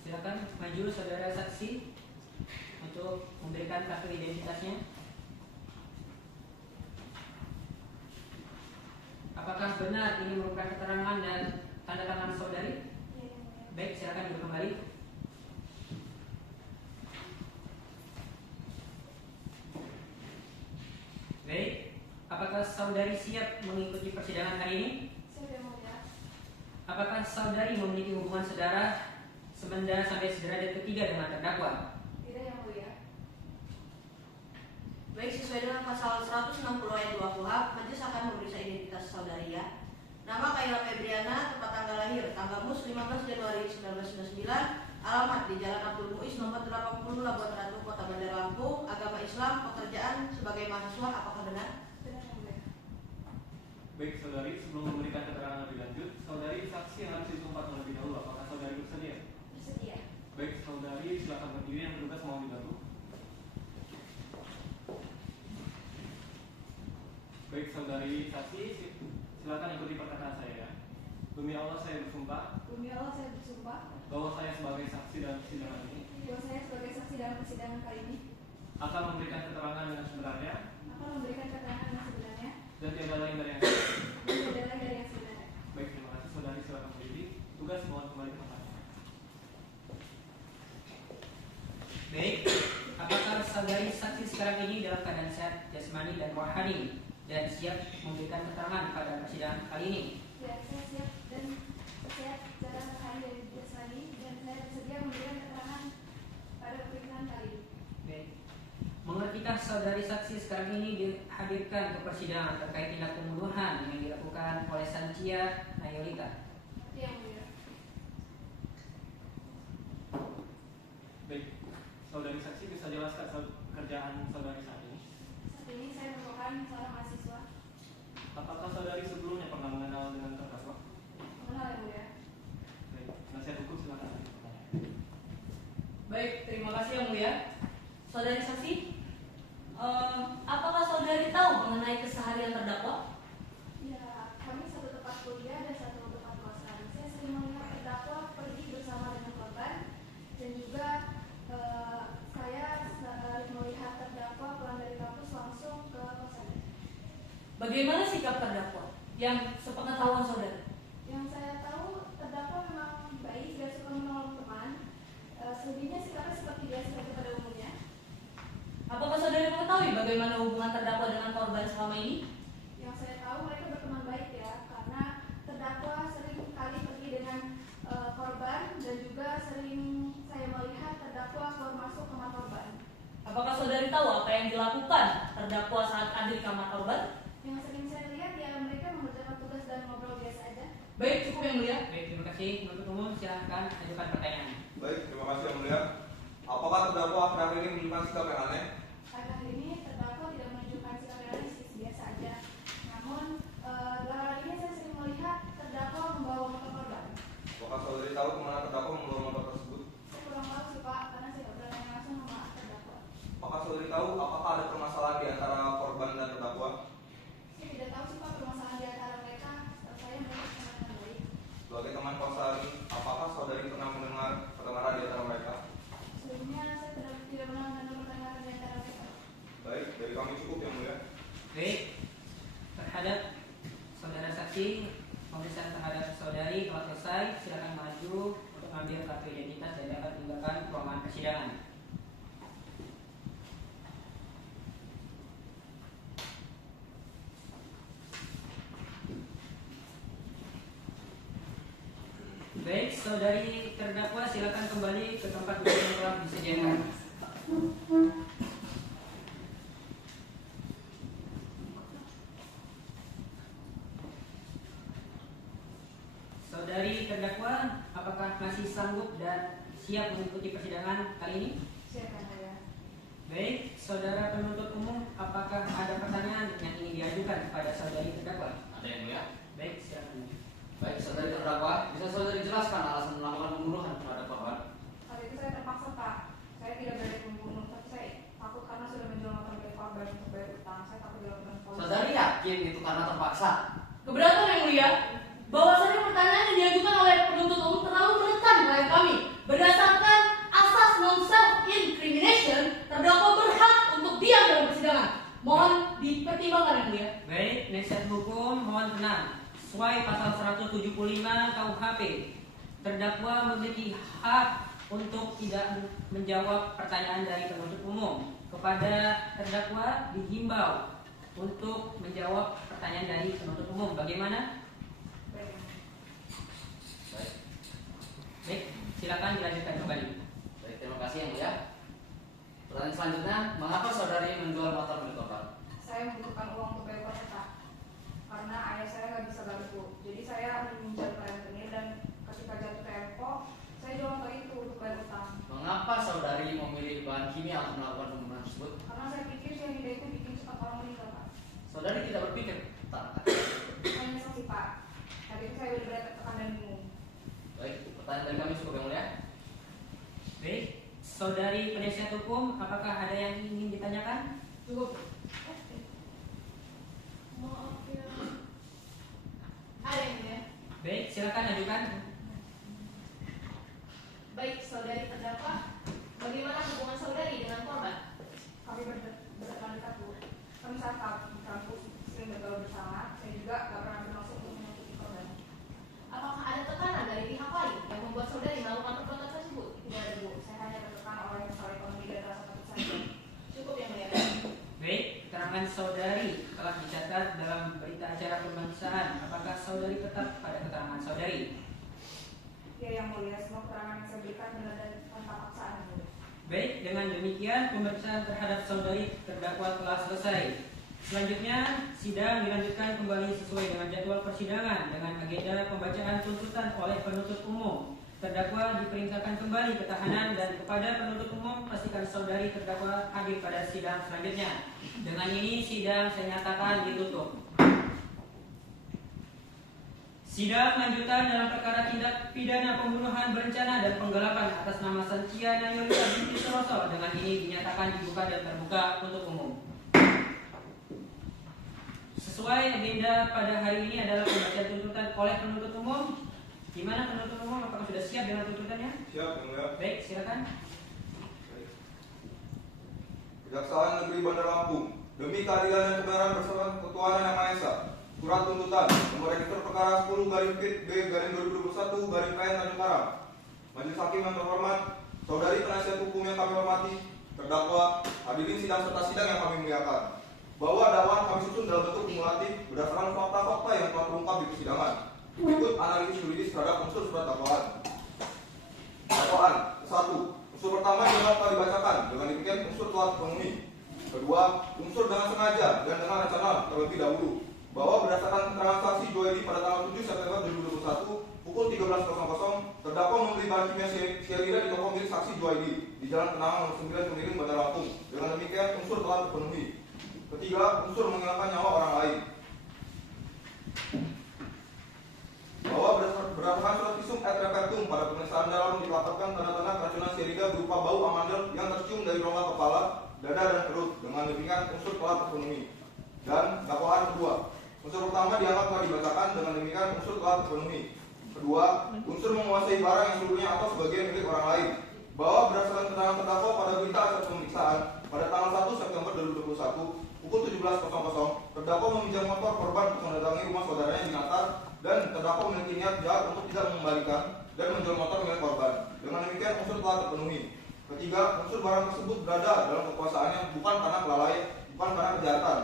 Silakan maju saudara saksi untuk memberikan kartu identitasnya. Apakah benar ini merupakan keterangan dan tanda tangan saudari? Baik, silakan duduk kembali. Baik, apakah saudari siap mengikuti persidangan hari ini? Siap yang mulia. Apakah saudari memiliki hubungan saudara sebenda sampai sederajat ketiga dengan terdakwa? Tidak yang mulia. Baik, sesuai dengan pasal 160 ayat 2 KUHP, majelis akan memeriksa identitas saudari ya. Nama Kayla Febriana, tempat tanggal lahir, tanggal mus 15 Januari 1999, alamat di Jalan Abdul Muiz nomor 80 Labuan Ratu, Kota Bandar Lampung, agama Islam, pekerjaan sebagai mahasiswa, apakah benar? Benar yang mulia. Baik saudari, sebelum memberikan keterangan lebih lanjut, saudari saksi yang harus disumpah terlebih dahulu. Apakah saudari bersedia? Bersedia. Baik saudari, silakan berdiri, yang bertugas mau dibantu. Baik saudari saksi, silakan ikuti perkataan saya ya. Demi Allah saya bersumpah Demi Allah saya bersumpah bahwa saya sebagai saksi dalam persidangan ini bahwa saya sebagai saksi dalam persidangan kali ini akan memberikan keterangan dengan sebenarnya akan memberikan keterangan yang sebenarnya dan tiada lain dari yang lain. dan tidak lain dari yang sebenarnya. Baik, terima kasih saudari, silakan berdiri. Tugas mohon kembali ke tempat. Baik, apakah saudari saksi sekarang ini dalam keadaan sehat jasmani dan rohani dan siap memberikan keterangan pada persidangan kali ini? Ya, saya siap dan siap secara hari dan jelas lagi dan saya bersedia memberikan keterangan pada pemeriksaan kali ini. Baik. Mengertikah saudari saksi sekarang ini dihadirkan ke persidangan terkait tindak pembunuhan yang dilakukan oleh Santia Nayolita? Yang mulia. Baik, saudari saksi bisa jelaskan kerjaan saudari saat ini? Saat ini saya merupakan seorang mahasiswa. Apakah saudari sebelumnya pernah mengenal dengan terdakwa? Mengenal yang mulia. Baik, penasihat hukum silakan. Baik, terima kasih yang mulia. Saudari saksi, apakah saudari tahu mengenai keseharian terdakwa? Ya, kami satu tempat kuliah dan satu tempat kosan. Saya sering melihat terdakwa pergi bersama dengan korban dan juga saya melihat terdakwa pulang dari kampus langsung ke kosan. Bagaimana sikap terdakwa yang sepengetahuan saudari? Yang saya tahu terdakwa memang baik dan suka menolong teman. Selebihnya sikapnya seperti biasa saja pada umumnya. Apakah saudari mengetahui bagaimana hubungan terdakwa dengan korban selama ini? Yang saya tahu mereka berteman baik ya, karena terdakwa sering kali pergi dengan korban dan juga sering saya melihat terdakwa keluar masuk kamar korban. Apakah saudari tahu apa yang dilakukan terdakwa saat ada di kamar korban? Yang sering saya lihat ya mereka mengerjakan tugas dan ngobrol biasa aja. Baik, cukup yang mulia. Baik, terima kasih. Penuntut umum silahkan ajukan pertanyaan. Baik, terima kasih yang mulia. Apakah terdakwa akhir-akhir ini menunjukkan sikap yang aneh? Akhir ini terdakwa tidak menunjukkan sikap yang realistis, biasa aja. Namun belakangan ini saya sering melihat terdakwa membawa motor korban. Apakah saudari tahu kemana terdakwa membawa motor tersebut? Saya kurang tahu sih Pak, karena saya tidak bertanya langsung sama terdakwa. Apakah saudari tahu apakah ada permasalahan di antara korban dan terdakwa? Saya tidak tahu sih Pak permasalahan di antara mereka. Setahu saya mereka teman yang baik. Sebagai teman kosan, apakah saudari pernah mendengar pertengkaran di antara mereka? Sebelumnya saya tidak pernah mendengar pertengkaran di antara mereka. Baik, dari kami cukup yang mulia. Baik, terhadap saudara saksi, pemeriksaan terhadap saudari telah selesai. Silakan maju untuk mengambil kartu identitas dan dapat meninggalkan ruangan persidangan. Baik, saudari terdakwa silakan kembali ke tempat duduk yang telah disediakan. Saudari terdakwa, apakah masih sanggup dan siap mengikuti persidangan kali ini? Silakan ya. Baik, saudara penuntut umum, apakah ada pertanyaan yang ingin diajukan kepada saudari terdakwa? Ada yang mulia? Baik, silakan. Baik, saudari terdakwa, bisa saudari jelaskan alasan melakukan pembunuhan terhadap korban? Saat itu saya terpaksa Pak. Saya tidak berani membunuh, tapi saya takut karena sudah menjual motor milik korban untuk bayar utang. Saya takut dilakukan polisi. Saudari yakin itu karena terpaksa? Keberatan yang mulia, bahwasannya pertanyaan yang diajukan oleh penuntut umum terlalu menekan klien kami. Berdasarkan asas non self incrimination, terdakwa berhak untuk diam dalam persidangan. Mohon dipertimbangkan yang mulia. Baik, penasihat hukum mohon tenang. Sesuai pasal 175 KUHP, terdakwa memiliki hak untuk tidak menjawab pertanyaan dari penuntut umum. Kepada terdakwa dihimbau untuk menjawab pertanyaan dari penuntut umum. Bagaimana? Baik, silakan dilanjutkan kembali. Baik, terima kasih yang mulia. Pertanyaan selanjutnya, mengapa saudari menjual motor milik korban? Saya membutuhkan uang untuk bayar kosan Pak. Karena ayah saya nggak bisa bantu. Jadi saya meminjam ke rentenir dan ketika jatuh tempo, saya jual motor itu untuk bayar utang. Mengapa saudari memilih bahan kimia untuk melakukan pembunuhan tersebut? Karena saya pikir cyanida itu bikin cepat orang meninggal Pak. Saudari tidak berpikir tak. Hanya saksi Pak. Tapi itu saya benar-benar tertekan dan bingung. Baik, pertanyaan dari kami cukup yang mulia. Baik, saudari penasihat hukum, apakah ada yang ingin ditanyakan? Cukup. Maaf ya. Ada yang mulia. Baik, silakan ajukan. Baik, saudari terdakwa, bagaimana hubungan saudari dengan korban? Kami berteman dekat Bu. Kami saat di kampus sering bergaul bersama. Saya juga gak pernah bermaksud untuk menyakiti korban. Apakah ada tekanan dari pihak lain yang membuat saudari melakukan perbuatan tersebut? Tidak ada Bu. Saya hanya tertekan oleh masalah ekonomi dan rasa takut saja. Cukup yang mulia. Baik, keterangan keterangan saudari telah dicatat dalam berita acara pemeriksaan. Apakah saudari tetap pada keterangan saudari? Ya yang mulia, semua keterangan yang saya berikan benar dan tanpa paksaan yang mulia. Baik, dengan demikian pemeriksaan terhadap saudari terdakwa telah selesai. Selanjutnya, sidang dilanjutkan kembali sesuai dengan jadwal persidangan dengan agenda pembacaan tuntutan oleh penuntut umum. Terdakwa diperintahkan kembali ke tahanan dan kepada penuntut umum pastikan saudari terdakwa hadir pada sidang selanjutnya. Dengan ini sidang saya nyatakan ditutup. Sidang lanjutan dalam perkara tindak pidana pembunuhan berencana dan penggelapan atas nama Santiana Yolita binti Suroso dengan ini dinyatakan dibuka dan terbuka untuk umum. Sesuai agenda pada hari ini adalah pembacaan tuntutan oleh penuntut umum. Di mana penuntut umum, apakah sudah siap dengan tuntutannya? Siap, Yang Mulia. Baik, silakan. Kejaksaan Negeri Bandar Lampung, demi keadilan dan kebenaran bersama Ketuhanan Yang Maha Esa. Surat tuntutan nomor register perkara 10/B/2021/PN Tanjung Karang. Majelis Hakim yang terhormat, saudari penasihat hukum yang kami hormati, terdakwa, hadirin sidang serta sidang yang kami muliakan. Bahwa dakwaan kami susun dalam bentuk kumulatif berdasarkan fakta-fakta yang telah terungkap di persidangan. Berikut analisis yuridis terhadap unsur surat dakwaan. Dakwaan 1. Unsur pertama yang telah dibacakan, dengan demikian unsur telah terpenuhi. Kedua, unsur dengan sengaja dan dengan rencana terlebih dahulu, bahwa berdasarkan keterangan saksi Joedi pada tanggal 7 September 2021 pukul 13.00 terdakwa membeli bahan kimia sianida di toko milik saksi Joedi di Jalan Kenangan nomor 9 Kemiring Bandar Lampung. Dengan demikian unsur telah terpenuhi. Ketiga, unsur menghilangkan nyawa orang lain, bahwa berdasarkan surat visum et repertum pada pemeriksaan dalam dilaporkan tanda-tanda keracunan sianida berupa bau amandel yang tercium dari rongga kepala, dada dan perut. Dengan demikian unsur telah terpenuhi. Dan dakwaan kedua, unsur pertama dianggap telah dibacakan, dengan demikian unsur telah terpenuhi. Kedua, unsur menguasai barang yang seluruhnya atau sebagian milik orang lain, bahwa berdasarkan keterangan terdakwa pada berita acara pemeriksaan pada tanggal 1 September 2021 pukul 17.00 terdakwa meminjam motor korban untuk mendatangi rumah saudaranya di Natar, dan terdakwa memiliki niat jahat untuk tidak mengembalikan dan menjual motor milik korban. Dengan demikian unsur telah terpenuhi. Ketiga, unsur barang tersebut berada dalam kekuasaannya bukan karena kelalaian, bukan karena kejahatan,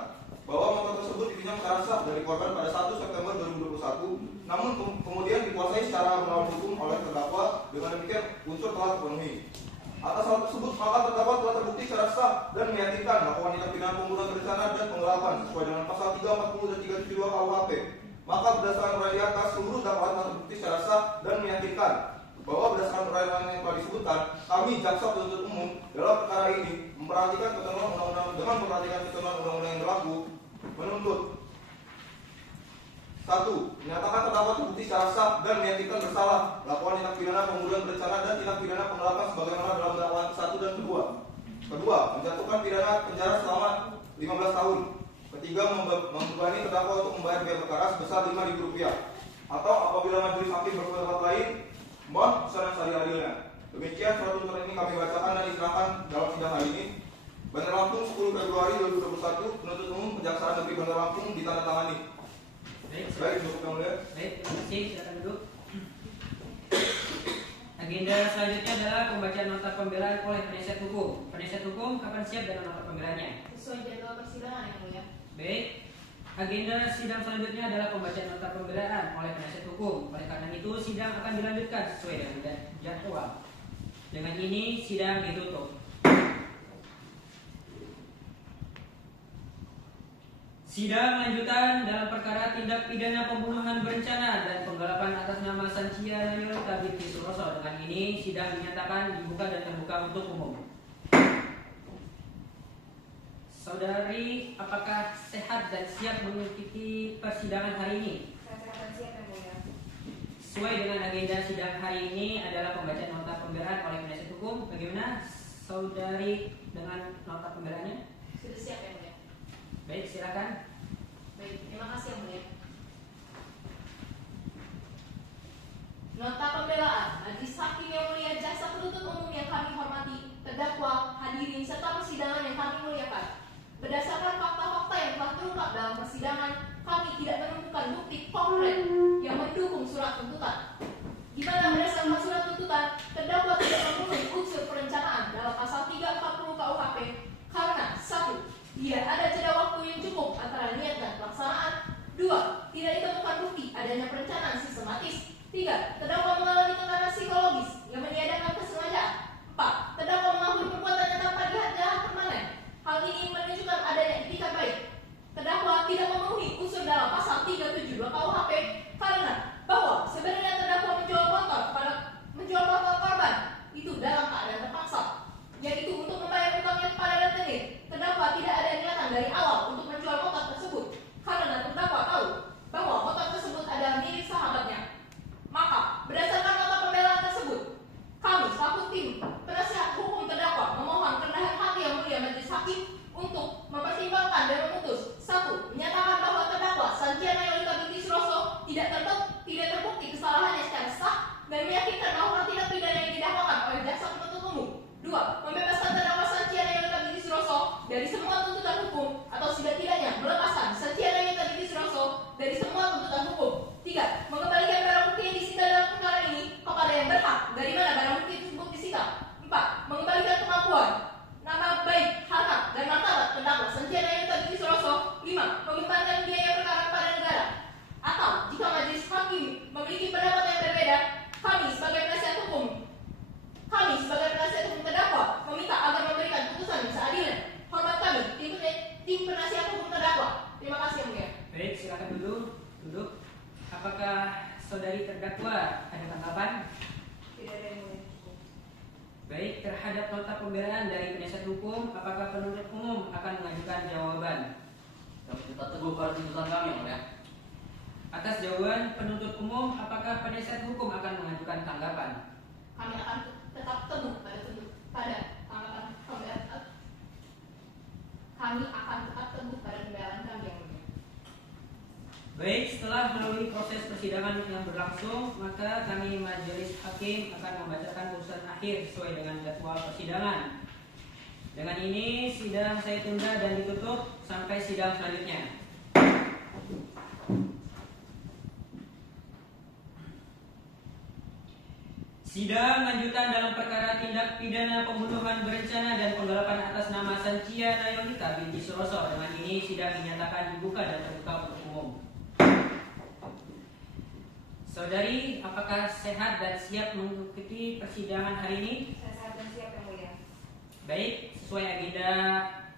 bahwa motor tersebut dipinjam secara sah dari korban pada 1 September 2021, namun kemudian dikuasai secara melawan hukum oleh terdakwa. Dengan demikian unsur telah terpenuhi. Atas hal tersebut, maka terdakwa telah terbukti secara sah dan meyakinkan melakukan tindak pidana pembunuhan berencana dan penggelapan sesuai dengan pasal 340 dan 372 KUHP. Maka berdasarkan uraian di atas, seluruh dakwaan telah terbukti secara sah dan meyakinkan bahwa berdasarkan uraian yang telah disebutkan, kami jaksa penuntut umum dalam perkara ini memperhatikan ketentuan undang-undang dengan memperhatikan ketentuan undang-undang yang berlaku, menuntut 1. Menyatakan terdakwa terbukti secara sah dan meyakinkan bersalah melakukan tindak pidana pembunuhan berencana dan tindak pidana penggelapan sebagaimana dalam dakwaan 1 dan 2. Kedua, menjatuhkan pidana penjara selama 15 tahun. Ketiga, membebani terdakwa untuk membayar biaya perkara sebesar Rp5.000, atau apabila majelis hakim berpendapat lain, mohon putusan seadil-adilnya. Demikian surat tuntutan ini kami bacakan dan diserahkan dalam sidang hari ini. Bandar Lampung 10 Februari 2021, penuntut umum Kejaksaan Negeri Bandar Lampung ditandatangani. Baik, duduk Yang Mulia. Baik, terima kasih. Silakan duduk. Agenda selanjutnya adalah pembacaan nota pembelaan oleh penasihat hukum. Penasihat hukum kapan siap dengan nota pembelaannya? Sesuai jadwal persidangan yang mulia. Baik. Agenda sidang selanjutnya adalah pembacaan nota pembelaan oleh penasihat hukum. Oleh karena itu, sidang akan dilanjutkan sesuai dengan jadwal. Dengan ini, sidang ditutup. Sidang lanjutan dalam perkara tindak pidana pembunuhan berencana dan penggelapan atas nama Santiana Yolita binti Suroso. Dengan ini, sidang dinyatakan dibuka dan terbuka untuk umum. Saudari, apakah sehat dan siap mengikuti persidangan hari ini? Saya sehat dan siap yang mulia. Sesuai dengan agenda sidang hari ini adalah pembacaan nota pembelaan oleh penasihat hukum. Bagaimana saudari dengan nota pembelaannya? Sudah siap yang mulia. Baik, silakan. Baik, terima kasih yang mulia. Nota pembelaan Majelis Hakim yang mulia, jaksa penuntut umum yang kami hormati, terdakwa, hadirin serta persidangan yang kami muliakan. Berdasarkan fakta-fakta yang telah terungkap dalam persidangan, kami tidak menemukan bukti konkret yang mendukung surat tuntutan. Di mana berdasarkan surat tuntutan, terdakwa tidak memenuhi unsur perencanaan dalam pasal 340 KUHP karena 1. Tidak ada jeda waktu adanya perencanaan sistematis. 3. Terdakwa mengalami tekanan psikologis yang meniadakan kesengajaan. 4. Terdakwa mengakui perbuatannya tanpa niat jahat permanen. Hal ini menunjukkan adanya etikat baik. Terdakwa tidak memenuhi unsur dalam pasal 372 KUHP karena bahwa sebenarnya terdakwa menjual motor korban itu dalam keadaan terpaksa, yaitu untuk membayar utangnya kepada rentenir. Terdakwa tidak ada niatan dari awal untuk menjual motor tersebut karena terdakwa tahu bahwa motor tersebut adalah milik sahabatnya. Maka berdasarkan nota pembelaan tersebut, kami selaku tim penasihat hukum terdakwa memohon kerendahan hati yang mulia majelis hakim untuk mempertimbangkan dan memutus. 1. Menyatakan bahwa terdakwa Santiana Yolita binti Suroso tidak terbukti kesalahannya secara sah dan meyakinkan bahwa tindak pidana yang didakwakan oleh jaksa penuntut umum. 2. Membebaskan terdakwa Santiana Yolita binti Suroso dari semua tuntutan hukum atau setidak-tidaknya melepaskan Santiana Yolita binti Suroso dari semua tuntutan hukum. 3. Mengembalikan barang bukti yang disita dalam perkara ini kepada yang berhak dari mana barang bukti tersebut disita. 4. Mengembalikan kemampuan, nama baik, harkat, dan martabat terdakwa Santiana Yolita binti Suroso. 5. Membebankan biaya perkara kepada negara. Atau jika majelis hakim memiliki pendapat yang berbeda, kami sebagai penasihat hukum terdakwa meminta agar memberikan putusan yang seadilnya. Hormat kami, tim penasihat hukum terdakwa. Terima kasih yang mulia. Baik, silakan duduk. Apakah saudari terdakwa ada tanggapan? Tidak ada yang mulia. Baik, terhadap nota pembelaan dari penasihat hukum, apakah penuntut umum akan mengajukan jawaban? Kami tetap teguh pada tuntutan kami, Yang Mulia. Atas jawaban penuntut umum, apakah penasihat hukum akan mengajukan tanggapan? Kami akan tetap teguh pada tanggapan pembelaan. Kami akan tetap teguh pada pembelaan kami yang mulia. Baik, setelah melalui proses persidangan yang berlangsung, maka kami majelis hakim akan membacakan putusan akhir sesuai dengan jadwal persidangan. Dengan ini sidang saya tunda dan ditutup sampai sidang selanjutnya. Sidang lanjutan dalam perkara tindak pidana pembunuhan berencana dan penggelapan atas nama Santiana Yolita binti Suroso. Dengan ini sidang dinyatakan dibuka dan terbuka untuk umum. Saudari, apakah sehat dan siap mengikuti persidangan hari ini? Saya sehat dan siap yang mulia. Baik, sesuai agenda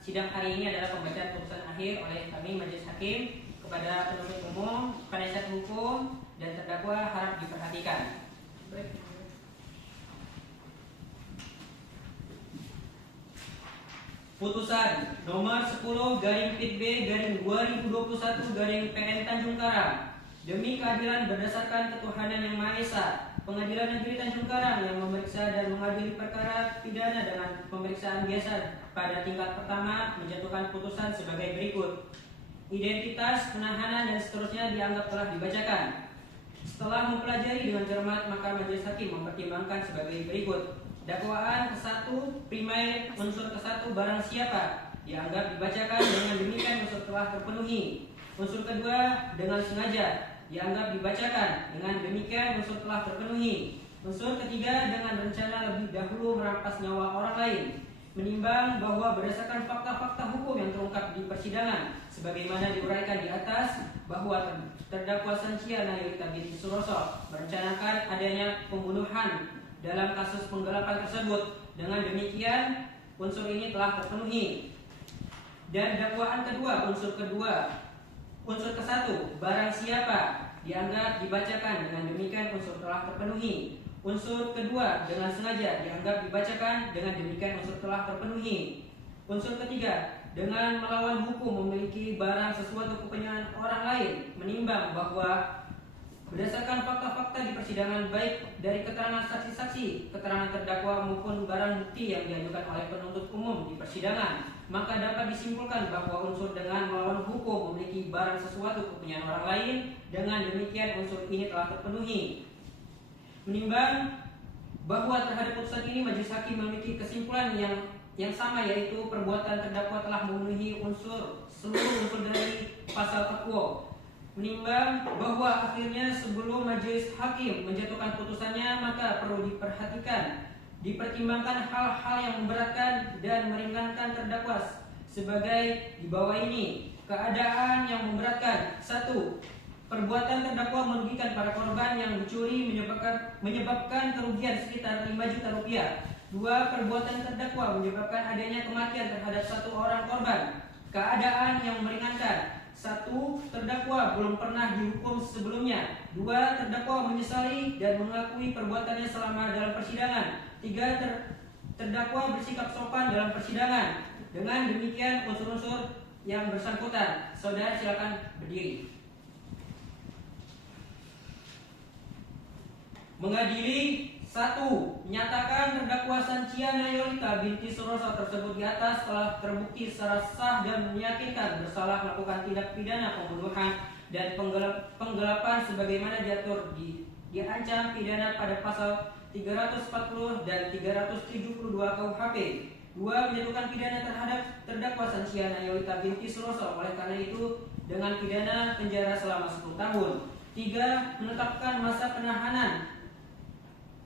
sidang hari ini adalah pembacaan putusan akhir oleh kami majelis hakim kepada penuntut umum, penasihat hukum, dan terdakwa harap diperhatikan. Baik. Putusan nomor 10/PB/2021/PN Tanjung Karang demi keadilan berdasarkan ketuhanan yang Maha Esa, Pengadilan Negeri Tanjung Karang yang memeriksa dan mengadili perkara pidana dengan pemeriksaan biasa pada tingkat pertama menjatuhkan putusan sebagai berikut. Identitas, penahanan, dan seterusnya dianggap telah dibacakan. Setelah mempelajari dengan cermat, maka majelis hakim mempertimbangkan sebagai berikut. Dakwaan ke-1 primer unsur ke-1 barang siapa dianggap dibacakan, dengan demikian unsur telah terpenuhi. Unsur kedua dengan sengaja dianggap dibacakan, dengan demikian unsur telah terpenuhi. Unsur ketiga dengan rencana lebih dahulu merampas nyawa orang lain. Menimbang bahwa berdasarkan fakta-fakta hukum yang terungkap di persidangan sebagaimana diuraikan di atas, bahwa terdakwa Santiana Yolita binti Suroso merencanakan adanya pembunuhan dalam kasus penggelapan tersebut. Dengan demikian unsur ini telah terpenuhi. Dan dakwaan kedua, unsur ke-1 barang siapa dianggap dibacakan, dengan demikian unsur telah terpenuhi. Unsur kedua dengan sengaja dianggap dibacakan, dengan demikian unsur telah terpenuhi. Unsur ketiga dengan melawan hukum memiliki barang sesuatu kepentingan orang lain. Menimbang bahwa berdasarkan fakta-fakta di persidangan, baik dari keterangan saksi-saksi, keterangan terdakwa maupun barang bukti yang diajukan oleh penuntut umum di persidangan, maka dapat disimpulkan bahwa unsur dengan melawan hukum memiliki barang sesuatu kepentingan orang lain. Dengan demikian unsur ini telah terpenuhi. Menimbang bahwa terhadap putusan ini majelis hakim memiliki kesimpulan yang sama, yaitu perbuatan terdakwa telah memenuhi seluruh unsur dari pasal taqwa. Menimbang bahwa akhirnya sebelum majelis hakim menjatuhkan putusannya, maka perlu dipertimbangkan hal-hal yang memberatkan dan meringankan terdakwa sebagai di bawah ini. Keadaan yang memberatkan: 1. perbuatan terdakwa merugikan para korban yang dicuri menyebabkan kerugian sekitar 5 juta rupiah. 2. Perbuatan terdakwa menyebabkan adanya kematian terhadap satu orang korban. Keadaan yang meringankan. 1. Terdakwa belum pernah dihukum sebelumnya. 2. Terdakwa menyesali dan mengakui perbuatannya selama dalam persidangan. 3. Terdakwa bersikap sopan dalam persidangan. Dengan demikian unsur-unsur yang bersangkutan. Saudara silakan berdiri. Mengadili. 1. Menyatakan terdakwa Sanciana Yolita binti Suroso tersebut di atas telah terbukti secara sah dan meyakinkan bersalah melakukan tindak pidana pembunuhan dan penggelapan sebagaimana diancam pidana pada pasal 340 dan 372 KUHP. 2. Menjatuhkan pidana terhadap terdakwa Sanciana Yolita binti Suroso oleh karena itu dengan pidana penjara selama 10 tahun. 3. Menetapkan masa penahanan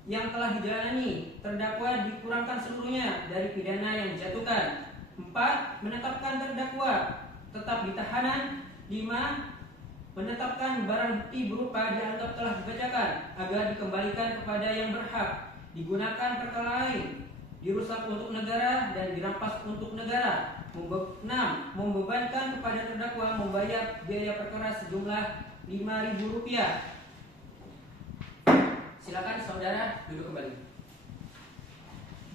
yang telah dijalani terdakwa dikurangkan seluruhnya dari pidana yang dijatuhkan. 4. Menetapkan terdakwa tetap di tahanan. 5. Menetapkan barang bukti berupa dianggap telah dibacakan agar dikembalikan kepada yang berhak, digunakan perkara lain, dirusak untuk negara dan dirampas untuk negara. 6. Membebankan kepada terdakwa membayar biaya perkara sejumlah Rp5.000. Silakan saudara duduk kembali.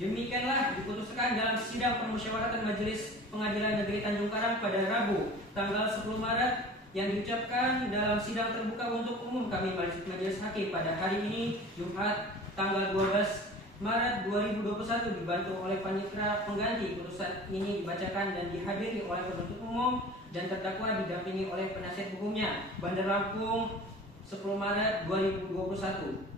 Demikianlah diputuskan dalam sidang permusyawaratan Majelis Pengadilan Negeri Tanjung Karang pada Rabu tanggal 10 Maret yang diucapkan dalam sidang terbuka untuk umum kami Majelis Hakim pada hari ini Jumat tanggal 12 Maret 2021 dibantu oleh panitera pengganti. Putusan ini dibacakan dan dihadiri oleh penuntut umum dan terdakwa didampingi oleh penasihat hukumnya. Bandar Lampung 10 Maret 2021.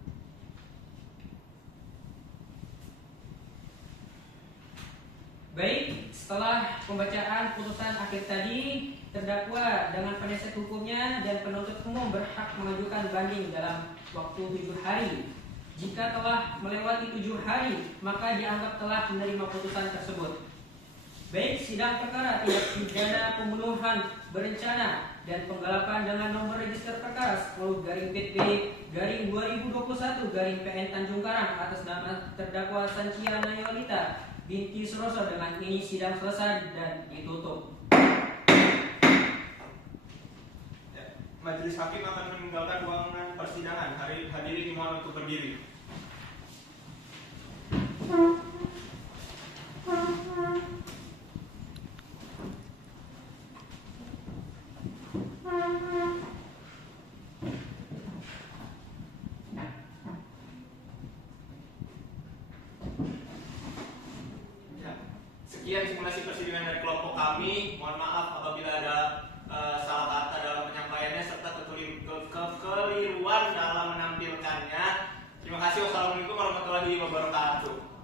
Baik, setelah pembacaan putusan akhir tadi, terdakwa dengan penasihat hukumnya dan penuntut umum berhak mengajukan banding dalam waktu 7 hari. Jika telah melewati 7 hari, maka dianggap telah menerima putusan tersebut. Baik, sidang perkara tindak pidana pembunuhan berencana dan penggelapan dengan nomor register perkara 10-PP-2021-PN Tanjung Karang atas nama terdakwa Sanciana Yolita binti Suroso dengan ini sidang selesai dan ditutup. Majelis Hakim akan meninggalkan ruangan persidangan. Hadirin dimohon untuk berdiri. Sekian simulasi persidangan dari kelompok kami. Mohon maaf apabila ada salah kata dalam penyampaiannya serta kekeliruan dalam menampilkannya. Terima kasih. Wassalamualaikum warahmatullahi wabarakatuh.